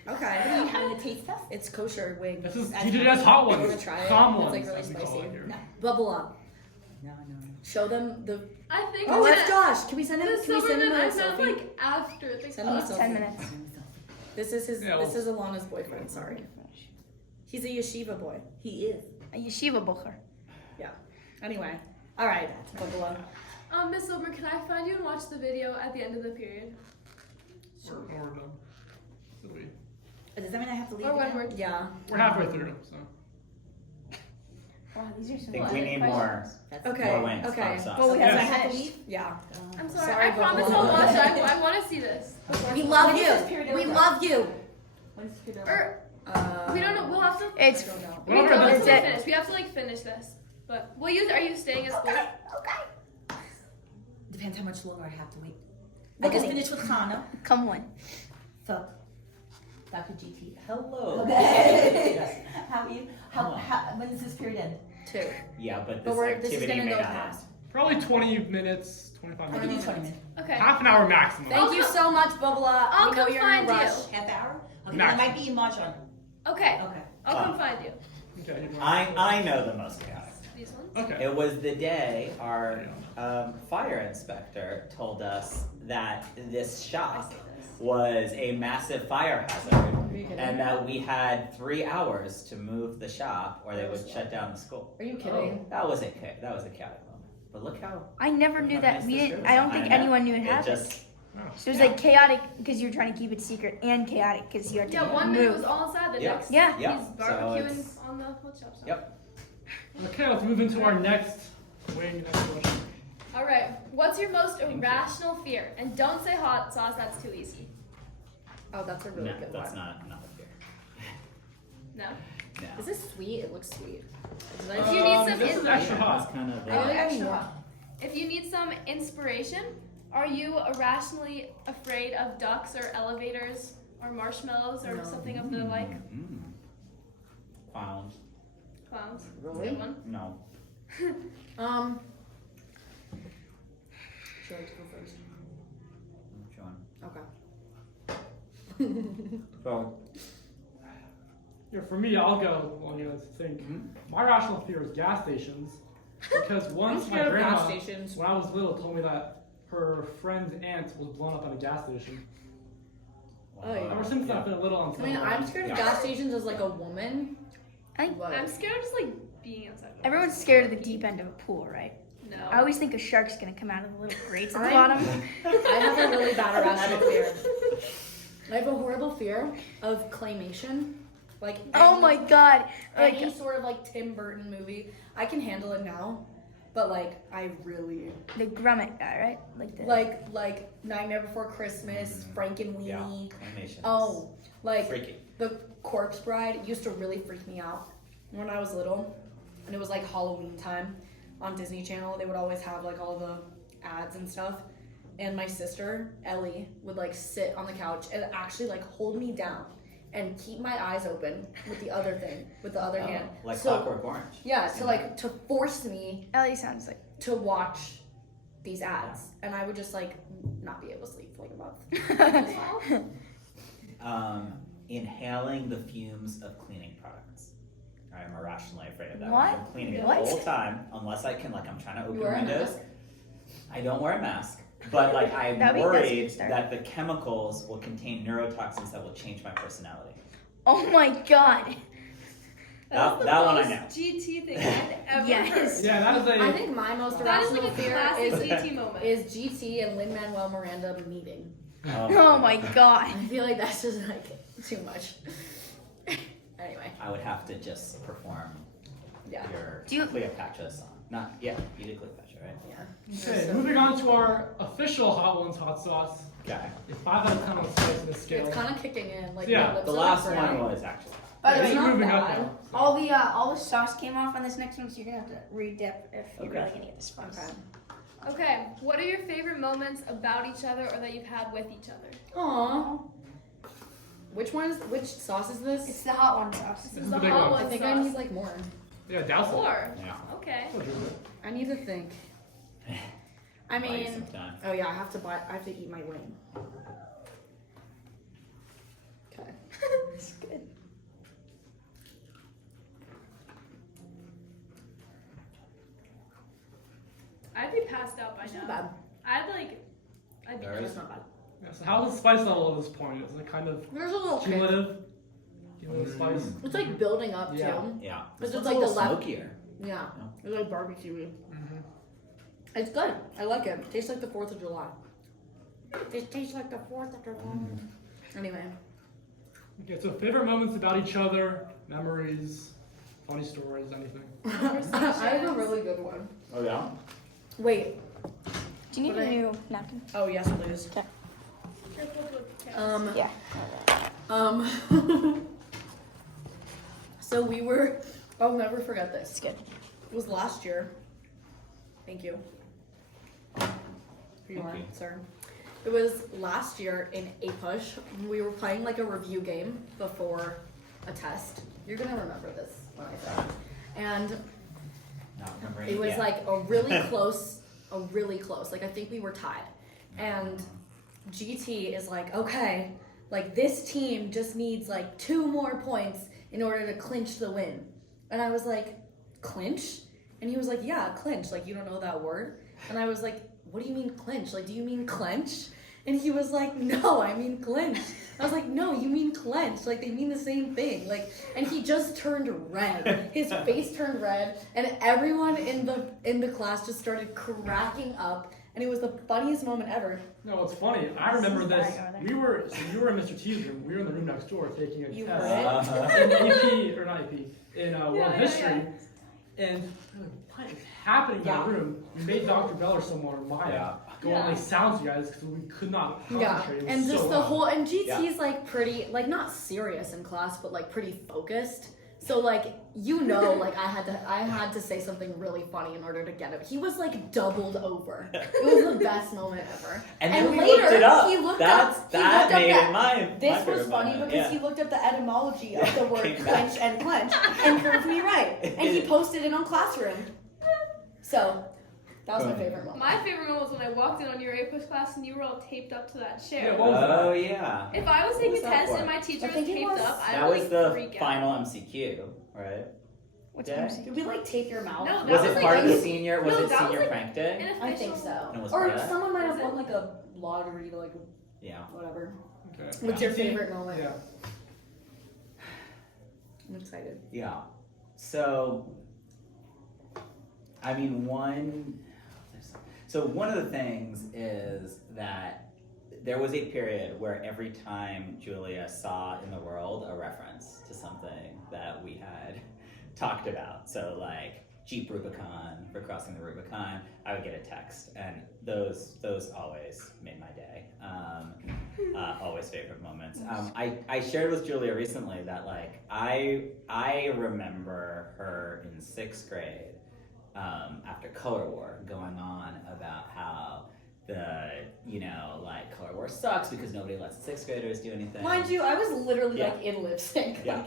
Are Okay. you having a taste test? It's kosher wing. This is DJDS hot You ones. wanna try it? Calm It's ones. like really as we call spicy. it here. No. Bubble up. No. Show them the. I think Oh, I'm that's gonna- Josh. Can we send him? The Can we send him a Silverman, I meant selfie? like after the Send him a class. selfie. 10 minutes. This is his. Yeah, This is Alana's boyfriend. Sorry. He's a yeshiva boy. He is. A yeshiva bocher. Anyway. All right. Bubble up. Miss Silverman, can I find you and watch the video at the end of the period? We're done. So Does that mean I have to leave? Or when again? we're Yeah. we're halfway through, so. Wow, these are some I think What? we need more. Okay. More wings, Okay. more sauce. But we Yes. have I have to finished. leave? Yeah. I'm sorry. Sorry, I promise Bubble. I'll watch it. I want to see this. We love When is this you. period We over? love you. When is this period over? Or we don't know. We'll have to. It's I don't know. We Whatever, don't that's have to it. finish. We have to like finish this. But will you? Are you staying at school? Okay. Depends how much longer I have to wait. I just finished with Hannah. come on. So, Dr. GT. Hello. Okay. Yes. How are you? Hello. When does this period end? 2. Yeah, but But this this is activity gonna may go not fast. Probably 20 minutes, 25 I can do minutes. 20 minutes. Okay. Half an hour maximum. Thank you so much, Bubble Up. I'll We know come you're in a find you. rush. Half hour? Okay, Max. it might be in March on. Okay. Okay. I'll come find you. Okay. you know. I know the most chaotic. These ones. Okay. It was the day our fire inspector told us that this I shop see this. was a massive fire hazard Are you kidding? and that we had 3 hours to move the shop or they would shut down the school. Are you kidding? That was a chaotic moment. But look how I never knew that. We didn't. I don't think anyone knew it happened. just So it was like chaotic because you're trying to keep it secret, and chaotic because you have to Yeah, one minute move. was all inside, the Yeah. next Yeah. Yeah, he's so barbecuing it's- on the wood shop. So. Yep. Okay, let's move into our next wing. Next question. All right. What's your most irrational fear? And don't say hot sauce. That's too easy. Oh, that's a really No, good that's one. not a fear. No. No. Is this sweet? It looks sweet. Is it If nice? you need some This is insight- extra hot. It's kind of I really extra need more. hot. If you need some inspiration, are you irrationally afraid of ducks or elevators or marshmallows or No. something of the like? Clowns. Clowns. Really? Good one. No. Should I go first? Which one? Okay. So Yeah, for me, I'll go while you guys think. My rational fear is gas stations because once my scared of grandma, gas stations. when I was little, told me that her friend's aunt was blown up at a gas station. Oh, yeah. Ever since then, I've been a little I unsettled. mean, I'm scared of Yeah. gas stations as like a woman. I think But I'm scared of just like being outside. everyone's scared of the deep end of a pool, right? No. I always think a shark's gonna come out of the little grates at the I'm- bottom. I have a really bad irrational fear. I have a horrible fear of claymation. Like Oh my god. any Like sort of like Tim Burton movie. I can handle it now, but like I really the Grummet guy, right? Like the like Nightmare Before Christmas, Frankenweenie. Yeah, claymation. Oh, like Freaky. The Corpse Bride used to really freak me out when I was little, and it was like Halloween time on Disney Channel. They would always have like all the ads and stuff, and my sister Ellie would like sit on the couch and actually like hold me down and keep my eyes open with the other hand. Like So- Clockwork Orange. Yeah, so like to force me Ellie sounds like to watch these ads, and I would just like not be able to sleep for like a month. Inhaling the fumes of cleaning products. I'm irrationally afraid of that. What? I'm cleaning it What? the whole time, unless I can, like, I'm trying to open You wear a windows. mask? I don't wear a mask, but like I'm That's a good worried start. that the chemicals will contain neurotoxins that will change my personality. oh my god. That one I know. GT thing I've ever Yes. heard. Yeah, that is I a. think my most That is irrational like a fear classic is GT moment. GT and Lin-Manuel Miranda meeting. Oh my god. I feel like that's just like too much. Anyway, I would have to just perform yeah. your Do you- Cleopatra song. Not, yeah, you did Cleopatra, right? Yeah. Okay, So- moving on to our official Hot Ones hot sauce. Okay. A 5 out of 10 on spice in the scale. It's kind of kicking in. Like Yeah, my lips The are, last like, one burning. was actually. By the It's way, not moving up bad. now. so. all the sauce came off on this next one, so you're gonna have to re-dip if you're Okay. really gonna get the spice. Okay. Okay, what are your favorite moments about each other or that you've had with each other? Aww. Which sauce is this? It's the hot one sauce. This This is is the the big hot one. I one think sauce. I need like more. Yeah, douse it. Four. Yeah. Okay. I'll drink it. I need to think. I Buy you mean, some time. oh yeah, I have to eat my wing. Okay. It's good. I'd be passed out by It's now. not bad. I'd be Very It's not bad. Yeah, so how's the spice level at this point? Is it kind of There's a little kick. cumulative? Cumulative spice? It's like building up Yeah. too. Yeah. It's This just one's like a the little left. smokier. Yeah. It's like barbecue-y. Mm-hmm. It's good. I like it. Tastes like the 4th of July. It tastes like the 4th of July. Anyway. Okay, so favorite moments about each other, memories, funny stories, anything. I have a really good one. Oh yeah. Wait. Do you need But a I- new napkin? Oh yes, please. careful with the cats. Yeah. So we were. I'll never forget this. It's good. It was last year. Thank you. Here you Thank are, you. sir. It was last year in APUSH. We were playing like a review game before a test. You're gonna remember this when I say it. And Not remembering. it was yeah. like a really close, like I think we were tied. And GT is like, okay, like this team just needs like 2 more points in order to clinch the win. And I was like, clinch? And he was like, yeah, clinch. Like, you don't know that word? And I was like, what do you mean clinch? Like, do you mean clench? And he was like, no, I mean clinch. I was like, no, you mean clench. Like, they mean the same thing. Like, and he just turned red. His face turned red, and everyone in the class just started cracking up. And it was the funniest moment ever. No, it's funny. I remember this. Sorry, You were in Mr. T's room. We were in the room next door taking a You test were? in AP or not AP in world yeah, history, and we're like, what is happening in Yeah. that room? We made Dr. Bell or someone or Maya Yeah. go Yeah. and make sounds, to you guys, because we could not Yeah, concentrate. It was and so just the loud. whole and GT's like pretty like not serious in class, but like pretty focused. So like like I had to say something really funny in order to get him. He was like doubled over. It was the best moment ever. And then we later looked it up. he looked That's, up. that he looked made up it my. This my was favorite funny moment. because yeah. he looked up the etymology of the word Came clench back. and clench and proved me right. And he posted it on Classroom. So that was my favorite moment. My favorite moment was when I walked in on your A-push class and you were all taped up to that chair. Yeah, what was that? Oh yeah. If I was What taking was a that test for? and my teacher I was think it taped was- up, I'd That was like the freak out. final MCQ, right? What's Yeah. MC? Did we like tape your mouth? No, that Was was it like part of a- the senior? Was no, it that was senior like prank day? An I think official- so. And it was Or part of that? someone might Was have it? won like a lottery, like Yeah. whatever. Okay. What's your GT? favorite moment? Yeah. I'm excited. Yeah. So, I mean, one. So one of the things is that there was a period where every time Julia saw in the world a reference to something that we had talked about, so like Jeep Rubicon for crossing the Rubicon, I would get a text, and those always made my day. Always favorite moments. I shared with Julia recently that like I remember her in 6th grade after Color War going on about how like Color War sucks because nobody lets 6th graders do anything. Mind you, I was literally Yeah. like in lip sync. Yeah. Like,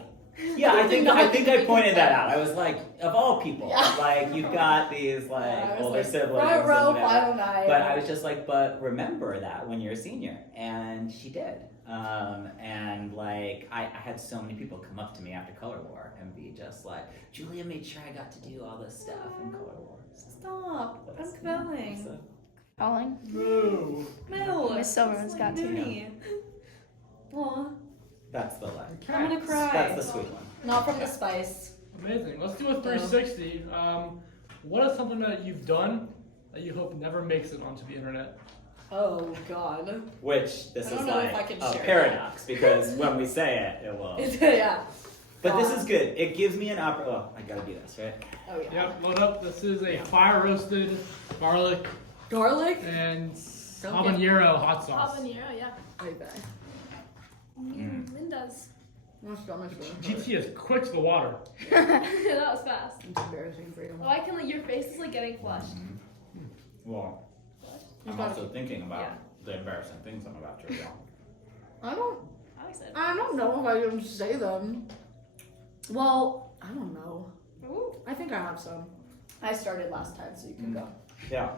Yeah, I think I pointed that Yeah. out. I was like, of all people, Yeah. like you've got these like I was older like, siblings, front and row, whatever. 509. But I was just like, but remember that when you're a senior, and she did. And like I had so many people come up to me after Color War and be just like, Julia made sure I got to do all this stuff in Color War. So Stop. I'm that's- compelling. so- Calling. Boo. No. Miss Silverman's got to. me. Aw. That's the like. I'm gonna cry. That's the sweet one. Not from the spice. Amazing. Let's do a 360. What is something that you've done that you hope never makes it onto the internet? Oh God. Which this I is don't know if like I can a share paradox because when we say it, it will. Yeah. But this is good. It gives me an Oh, I gotta do this, right? Oh yeah. Yep, load up. This is a fire roasted garlic Garlic. and Don't habanero hot sauce. Habanero, yeah. Right back. Linda's. GT is quick to the water. That was fast. It's embarrassing for you. Oh, I can. Your face is like getting flushed. Well, I'm also thinking about the embarrassing things I'm about to reveal. I don't. I'm excited. I don't know if I can say them. Well, I don't know. Ooh. I think I have some. I started last time, so you can go. Yeah.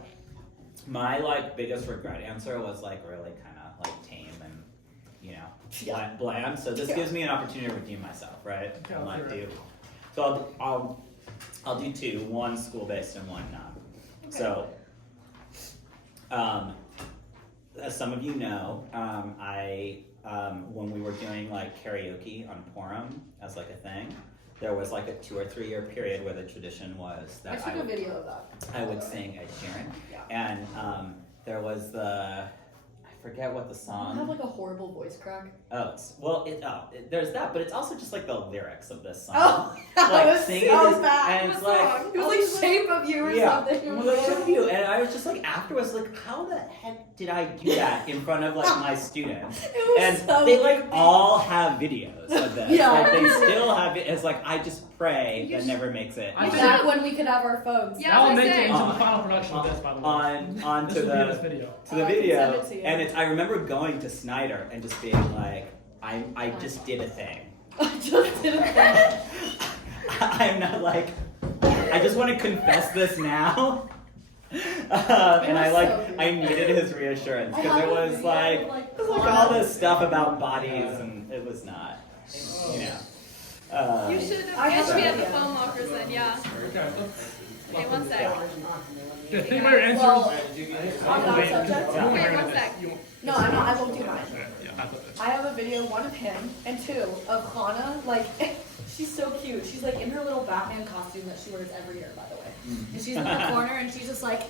My like biggest regret answer was like really kind of like tame and bland. So this gives me an opportunity to redeem myself, right? Okay, And like I'll hear do. So I'll do 2, one school based and one not. Okay. So, as some of you know, I when we were doing like karaoke on Purim as like a thing, there was like a 2 or 3 year period where the tradition was I that took a video of that. I would sing Ed Sheeran, Yeah. and there was I forget what the I song. have like a horrible voice crack. There's that, but it's also just like the lyrics of this song. Oh, that Like, was singing so this- bad. and it's like- It was like Shape of You or something. It was like Shape of You, and I was just like afterwards, like how the heck did I do that in front of like my students? It was And so they like weird. all have videos of this. Yeah. Like they still have it. It's like I just pray You that should- never makes it. I You think- Back when we could have our phones. Yeah. I'll I was make gonna it say- into the final production of this, by the way. on This to will be in this the video. to the I can video, send it to you. and I remember going to Snyder and just being like, I just did a thing. I just did a thing. I'm not like, I just want to confess this now. And I was like, so good. I needed his reassurance I because have there a was video like, of, like, all this stuff about bodies, and it was not, you know. You should I have. You have should be a at the video. phone lockers then. Yeah. Okay, Okay, one sec. yeah, think about your answers. Well, on that Wait, subject. you won't Wait, hear one this. sec. You won't- No, I'm not. I won't do mine. Yeah, I thought that. I have a video, 1 of him, and 2 of Hannah. Like, she's so cute. She's like in her little Batman costume that she wears every year, by the way. And she's in the corner, and she's just like.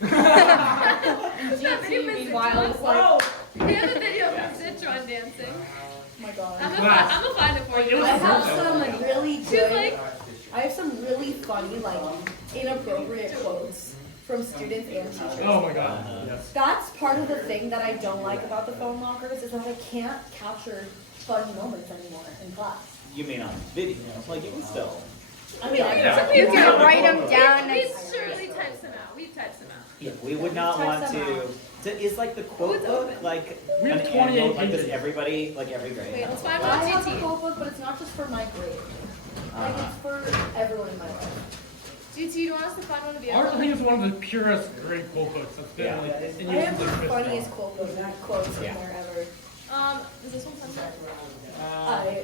And That video GT, was meanwhile, is like, Oh, we have a video of Citron dancing. oh my god. I'm gonna find it for you. It was I have so some good. really She's good. like, I have some really funny, like, inappropriate quotes from students and teachers. Oh my god. Yes. That's part of the thing that I don't like about the phone lockers is that I can't capture funny moments anymore in class. You mean on video? Like you can still. I mean, I Yeah. you can write them down We've next- surely typed them out. We've typed them out. Yeah, we would not Type want them out. to. Is like the quote it's book open. like We have an 28 annual, like does pages. everybody like every grade? Wait, have let's a find book? I have a GT. quote book, but it's not just for my grade. Like, it's for everyone in my life. GT, do you want us to find one of the Ours, I other think, ones? is one of the purest great quote books that's been Yeah. like in I use have since the fifth funniest grade. quotes in Yeah. there ever. Is this one somewhere? I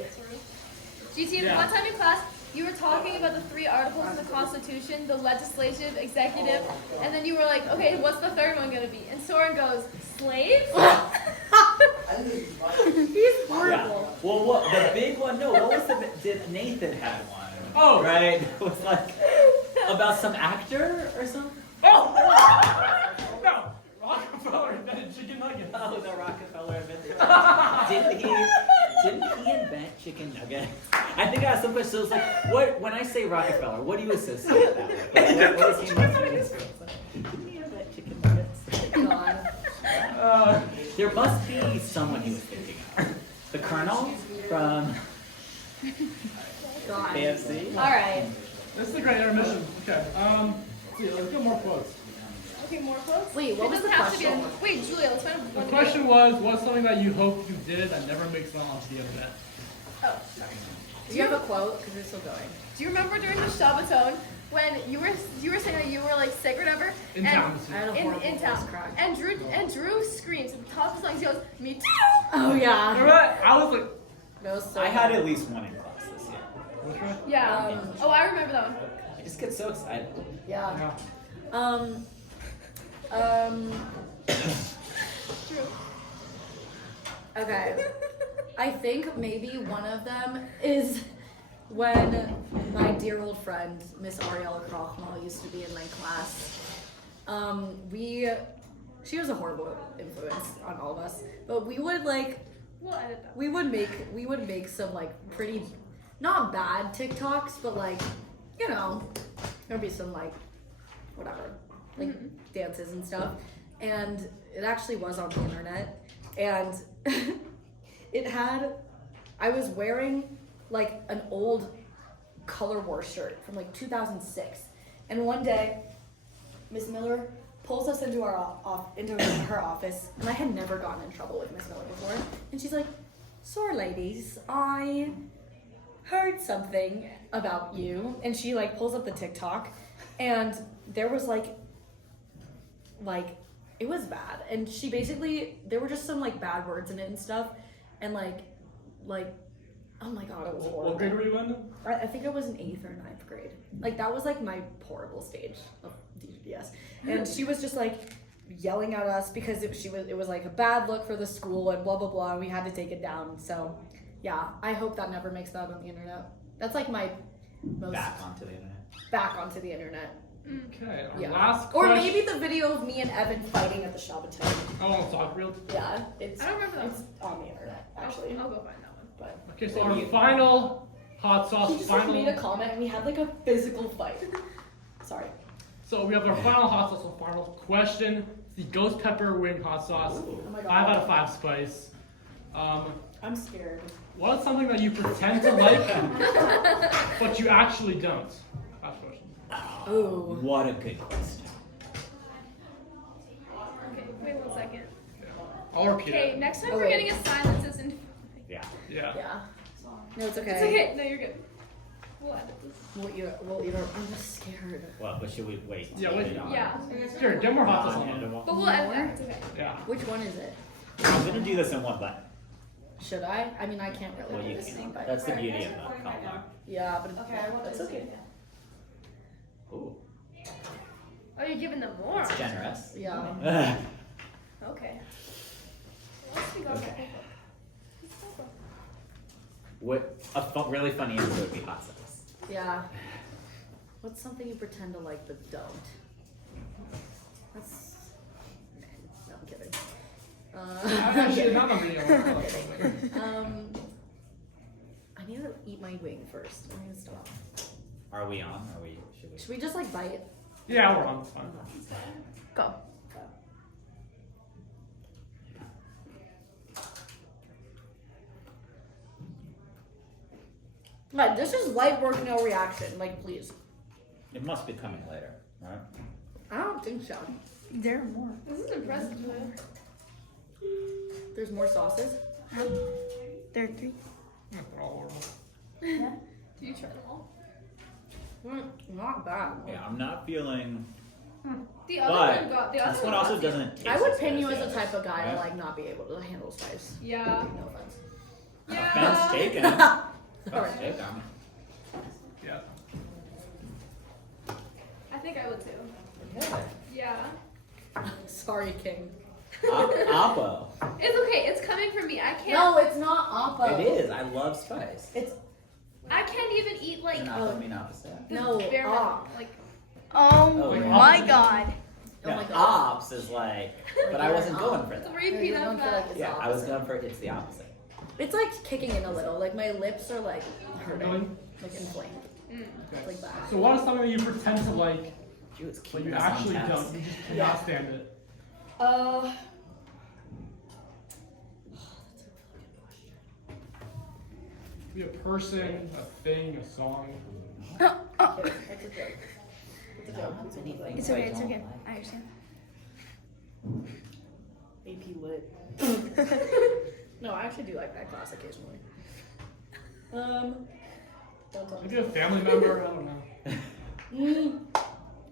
GT, Yeah. one time in class, you were talking about the 3 articles in the Constitution, the legislative, executive, and then you were like, okay, what's the third one gonna be? And Soren goes, slaves? He's horrible. Yeah. Well, what the big one? No, what was the? Did Nathan had one? Oh. right. It was like About some actor or something? Oh! No! Rockefeller invented chicken nuggets. Oh, the Rockefeller invented. Didn't he invent chicken nuggets? I think I asked some question. So it's like, what? When I say Rockefeller, what do you associate that with? Like, what is he most? Didn't he invent chicken nuggets? God. There must be someone he was thinking of. The Colonel from God. AFC. All right. This is a great intermission. Okay. Let's see. Let's get more quotes. Okay, more quotes? Wait, what It was the doesn't have to be question? Wait, Julia, let's find The one. question was, what's something that you hope you did that never makes it onto the internet? Oh, sorry. Do you have a quote? Because we're still going. Do you remember during the Shabbaton when you were saying that you were like sick or whatever? In and town. I had a horrible in town. voice crack. And Drew screams at the top of the song. He goes, "Me too." Oh yeah. Remember that? I was like, That was so I had at least one in class this year. which one? Yeah. Oh, I remember that one. I just get so excited. Yeah. Yeah. Drew. Okay. I think maybe one of them is when my dear old friend, Miss Ariella Krochmal, used to be in my class. She was a horrible influence on all of us, but we would like, We'll edit that. we would make some like pretty, not bad TikToks, but like, you know, there'd be some like, whatever, like dances and stuff. And it actually was on the internet. And I was wearing like an old Color War shirt from like 2006. And one day, Miss Miller pulls us into into her office, and I had never gotten in trouble with Miss Miller before. And she's like, "Sorry, ladies, I heard something about you." And she like pulls up the TikTok, and there was like it was bad. And she basically, there were just some like bad words in it and stuff, and like oh my god, it was horrible. What grade were you in? I think I was in 8th or 9th grade. Like that was like my horrible stage of DJDS. And she was just like yelling at us because it was like a bad look for the school and blah blah blah. And we had to take it down. So yeah, I hope that never makes that on the internet. That's like my most Back onto the internet. back onto the internet. Okay. Our Yeah. last Or question. maybe the video of me and Evan fighting at the Shabbaton. Oh, on soccer field. Yeah, it's I don't remember that it's on the internet actually. I'll go find that one. But Okay, so our final hot he sauce. just like Final. made a comment and we had like a physical fight. Sorry. So we have our final hot sauce. Our final question. The ghost pepper wing hot sauce. Oh my god. 5 out of 5 spice. I'm scared. What's something that you pretend to like, but you actually don't? Last question. Ooh. What a good question. Okay, wait 1 second. I'll repeat Okay, it. next time Oh, we're wait. getting a silences and. Yeah. Yeah. Yeah. No, it's okay. It's okay. No, you're good. We'll edit this. We'll either. I'm just scared. Well, but should we wait? Yeah, till wait. we don't- Yeah. Here, get more hot sauce on it. Non-editable. But we'll edit that. It's okay. Yeah. Which one is it? I'm gonna do this in one button. Should I? I mean, I can't really Well, do you this thing, can. but That's the beauty of the color. yeah, but that's okay. Ooh, Oh, you're giving them more. it's generous. Yeah. Okay. What else we got? Okay. What really funny answer would be hot sauce. Yeah. What's something you pretend to like but don't? That's. No, I'm kidding. Actually, not on video. I need to eat my wing first. I need to stop. Are we on? Are we? Should we? Should we just like bite? Yeah, we're on. It's fine. Go. Right, this is light work, no reaction. Like, please. It must be coming later, right? I don't think so. There are more. This is impressive, Julia. There's more sauces. There are 3. They're all horrible. Do you try them all? Not bad. Yeah, I'm not feeling. The other But one got. The other this one one also got- doesn't. Taste I would as pin good you as as the the type others, of guy to right? like not be able to handle spice. Yeah. No offense. Offense taken. Sorry. Offense taken. Yeah. I think I would too. Yeah. Sorry, King. Oppo. It's okay. It's coming from me. I can't. No, it's not Oppo. It is. I love spice. It's I can't even eat like An Oh. Oppo mean opposite. the No, bare ah. minimum. Like Oh, my yeah. god. Oh Yeah, my God. ops is like, but I wasn't going for that. Repeat You're of going for, that. like, the Yeah, I was opposite. going for it's the opposite. It's like kicking in a little. Like my lips are like hurting, Going? like inflamed. It's like that. So what is something that you pretend to like, She was but keeping you us on actually task. don't? You just cannot stand it. Be a person, a thing, a song. That's a joke. It's a joke. Anything It's I okay, it's don't okay. like. I understand. AP lit. No, I actually do like that class occasionally. Don't tell Maybe me. a family member. I don't know.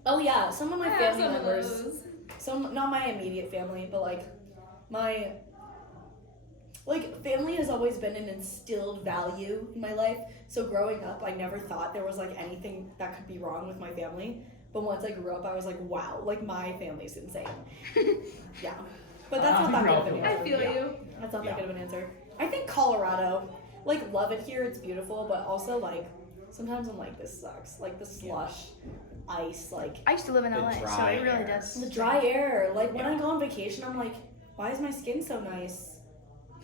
Oh yeah, some of my I have family some of members. those. Some, not my immediate family, but like my family has always been an instilled value in my life. So growing up, I never thought there was like anything that could be wrong with my family. But once I grew up, I was like, wow, like my family's insane. Yeah, but that's not that good of an I answer. feel Yeah. you. That's not Yeah. that good of an answer. I think Colorado, like, love it here. It's beautiful, but also like sometimes I'm like, this sucks. Like the slush, ice, like I used to live in The LA, so dry it really air. does. the dry air. Like when I go on vacation, I'm like, why is my skin so nice?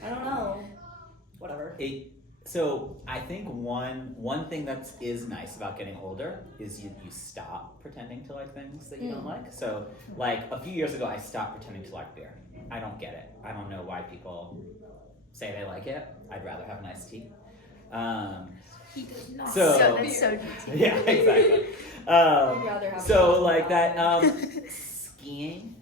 I don't know. Whatever. So I think one thing that is nice about getting older is you stop pretending to like things that you don't like. So like a few years ago, I stopped pretending to like beer. I don't get it. I don't know why people say they like it. I'd rather have an iced tea. He does not. So- That's so deep. Yeah, exactly. I'd rather have So a like that skiing.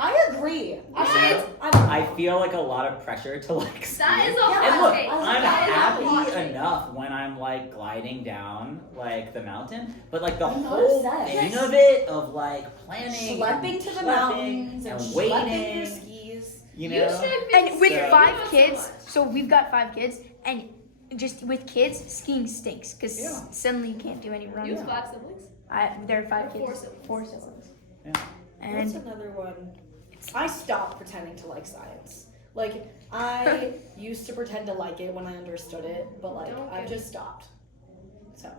I agree. I feel like a lot of pressure to like ski. That is a Yeah, And hot look, take. I'm That is a hot happy take. enough when I'm like gliding down like the mountain, but like the I'm not whole upset. thing Yes. of it, of like planning, Schlepping and to the schlepping mountains and and schlepping waiting, your skis. you You know. should be And with So- 5 so kids, much. so we've got 5 kids, and just with kids, skiing stinks because Yeah. suddenly you can't do any runs. You have 5 siblings? There are 5 Or kids. 4 siblings. 4 siblings. Yeah. What's And another one? I stopped pretending to like science. Like I used to pretend to like it when I understood it, but like Don't I've get- just stopped. So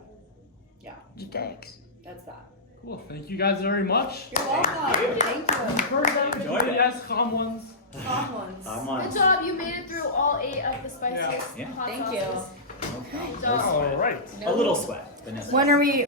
thanks. that's that. Cool. Thank you guys very much. You're welcome. Thank you. Heard that Enjoyed it. DJDS calm ones. Top ones. I'm on. Good job. You made it through all 8 of the spiciest Yeah. hot Thank sauces. you. Good No job. All right. A little sweat, but no. When are we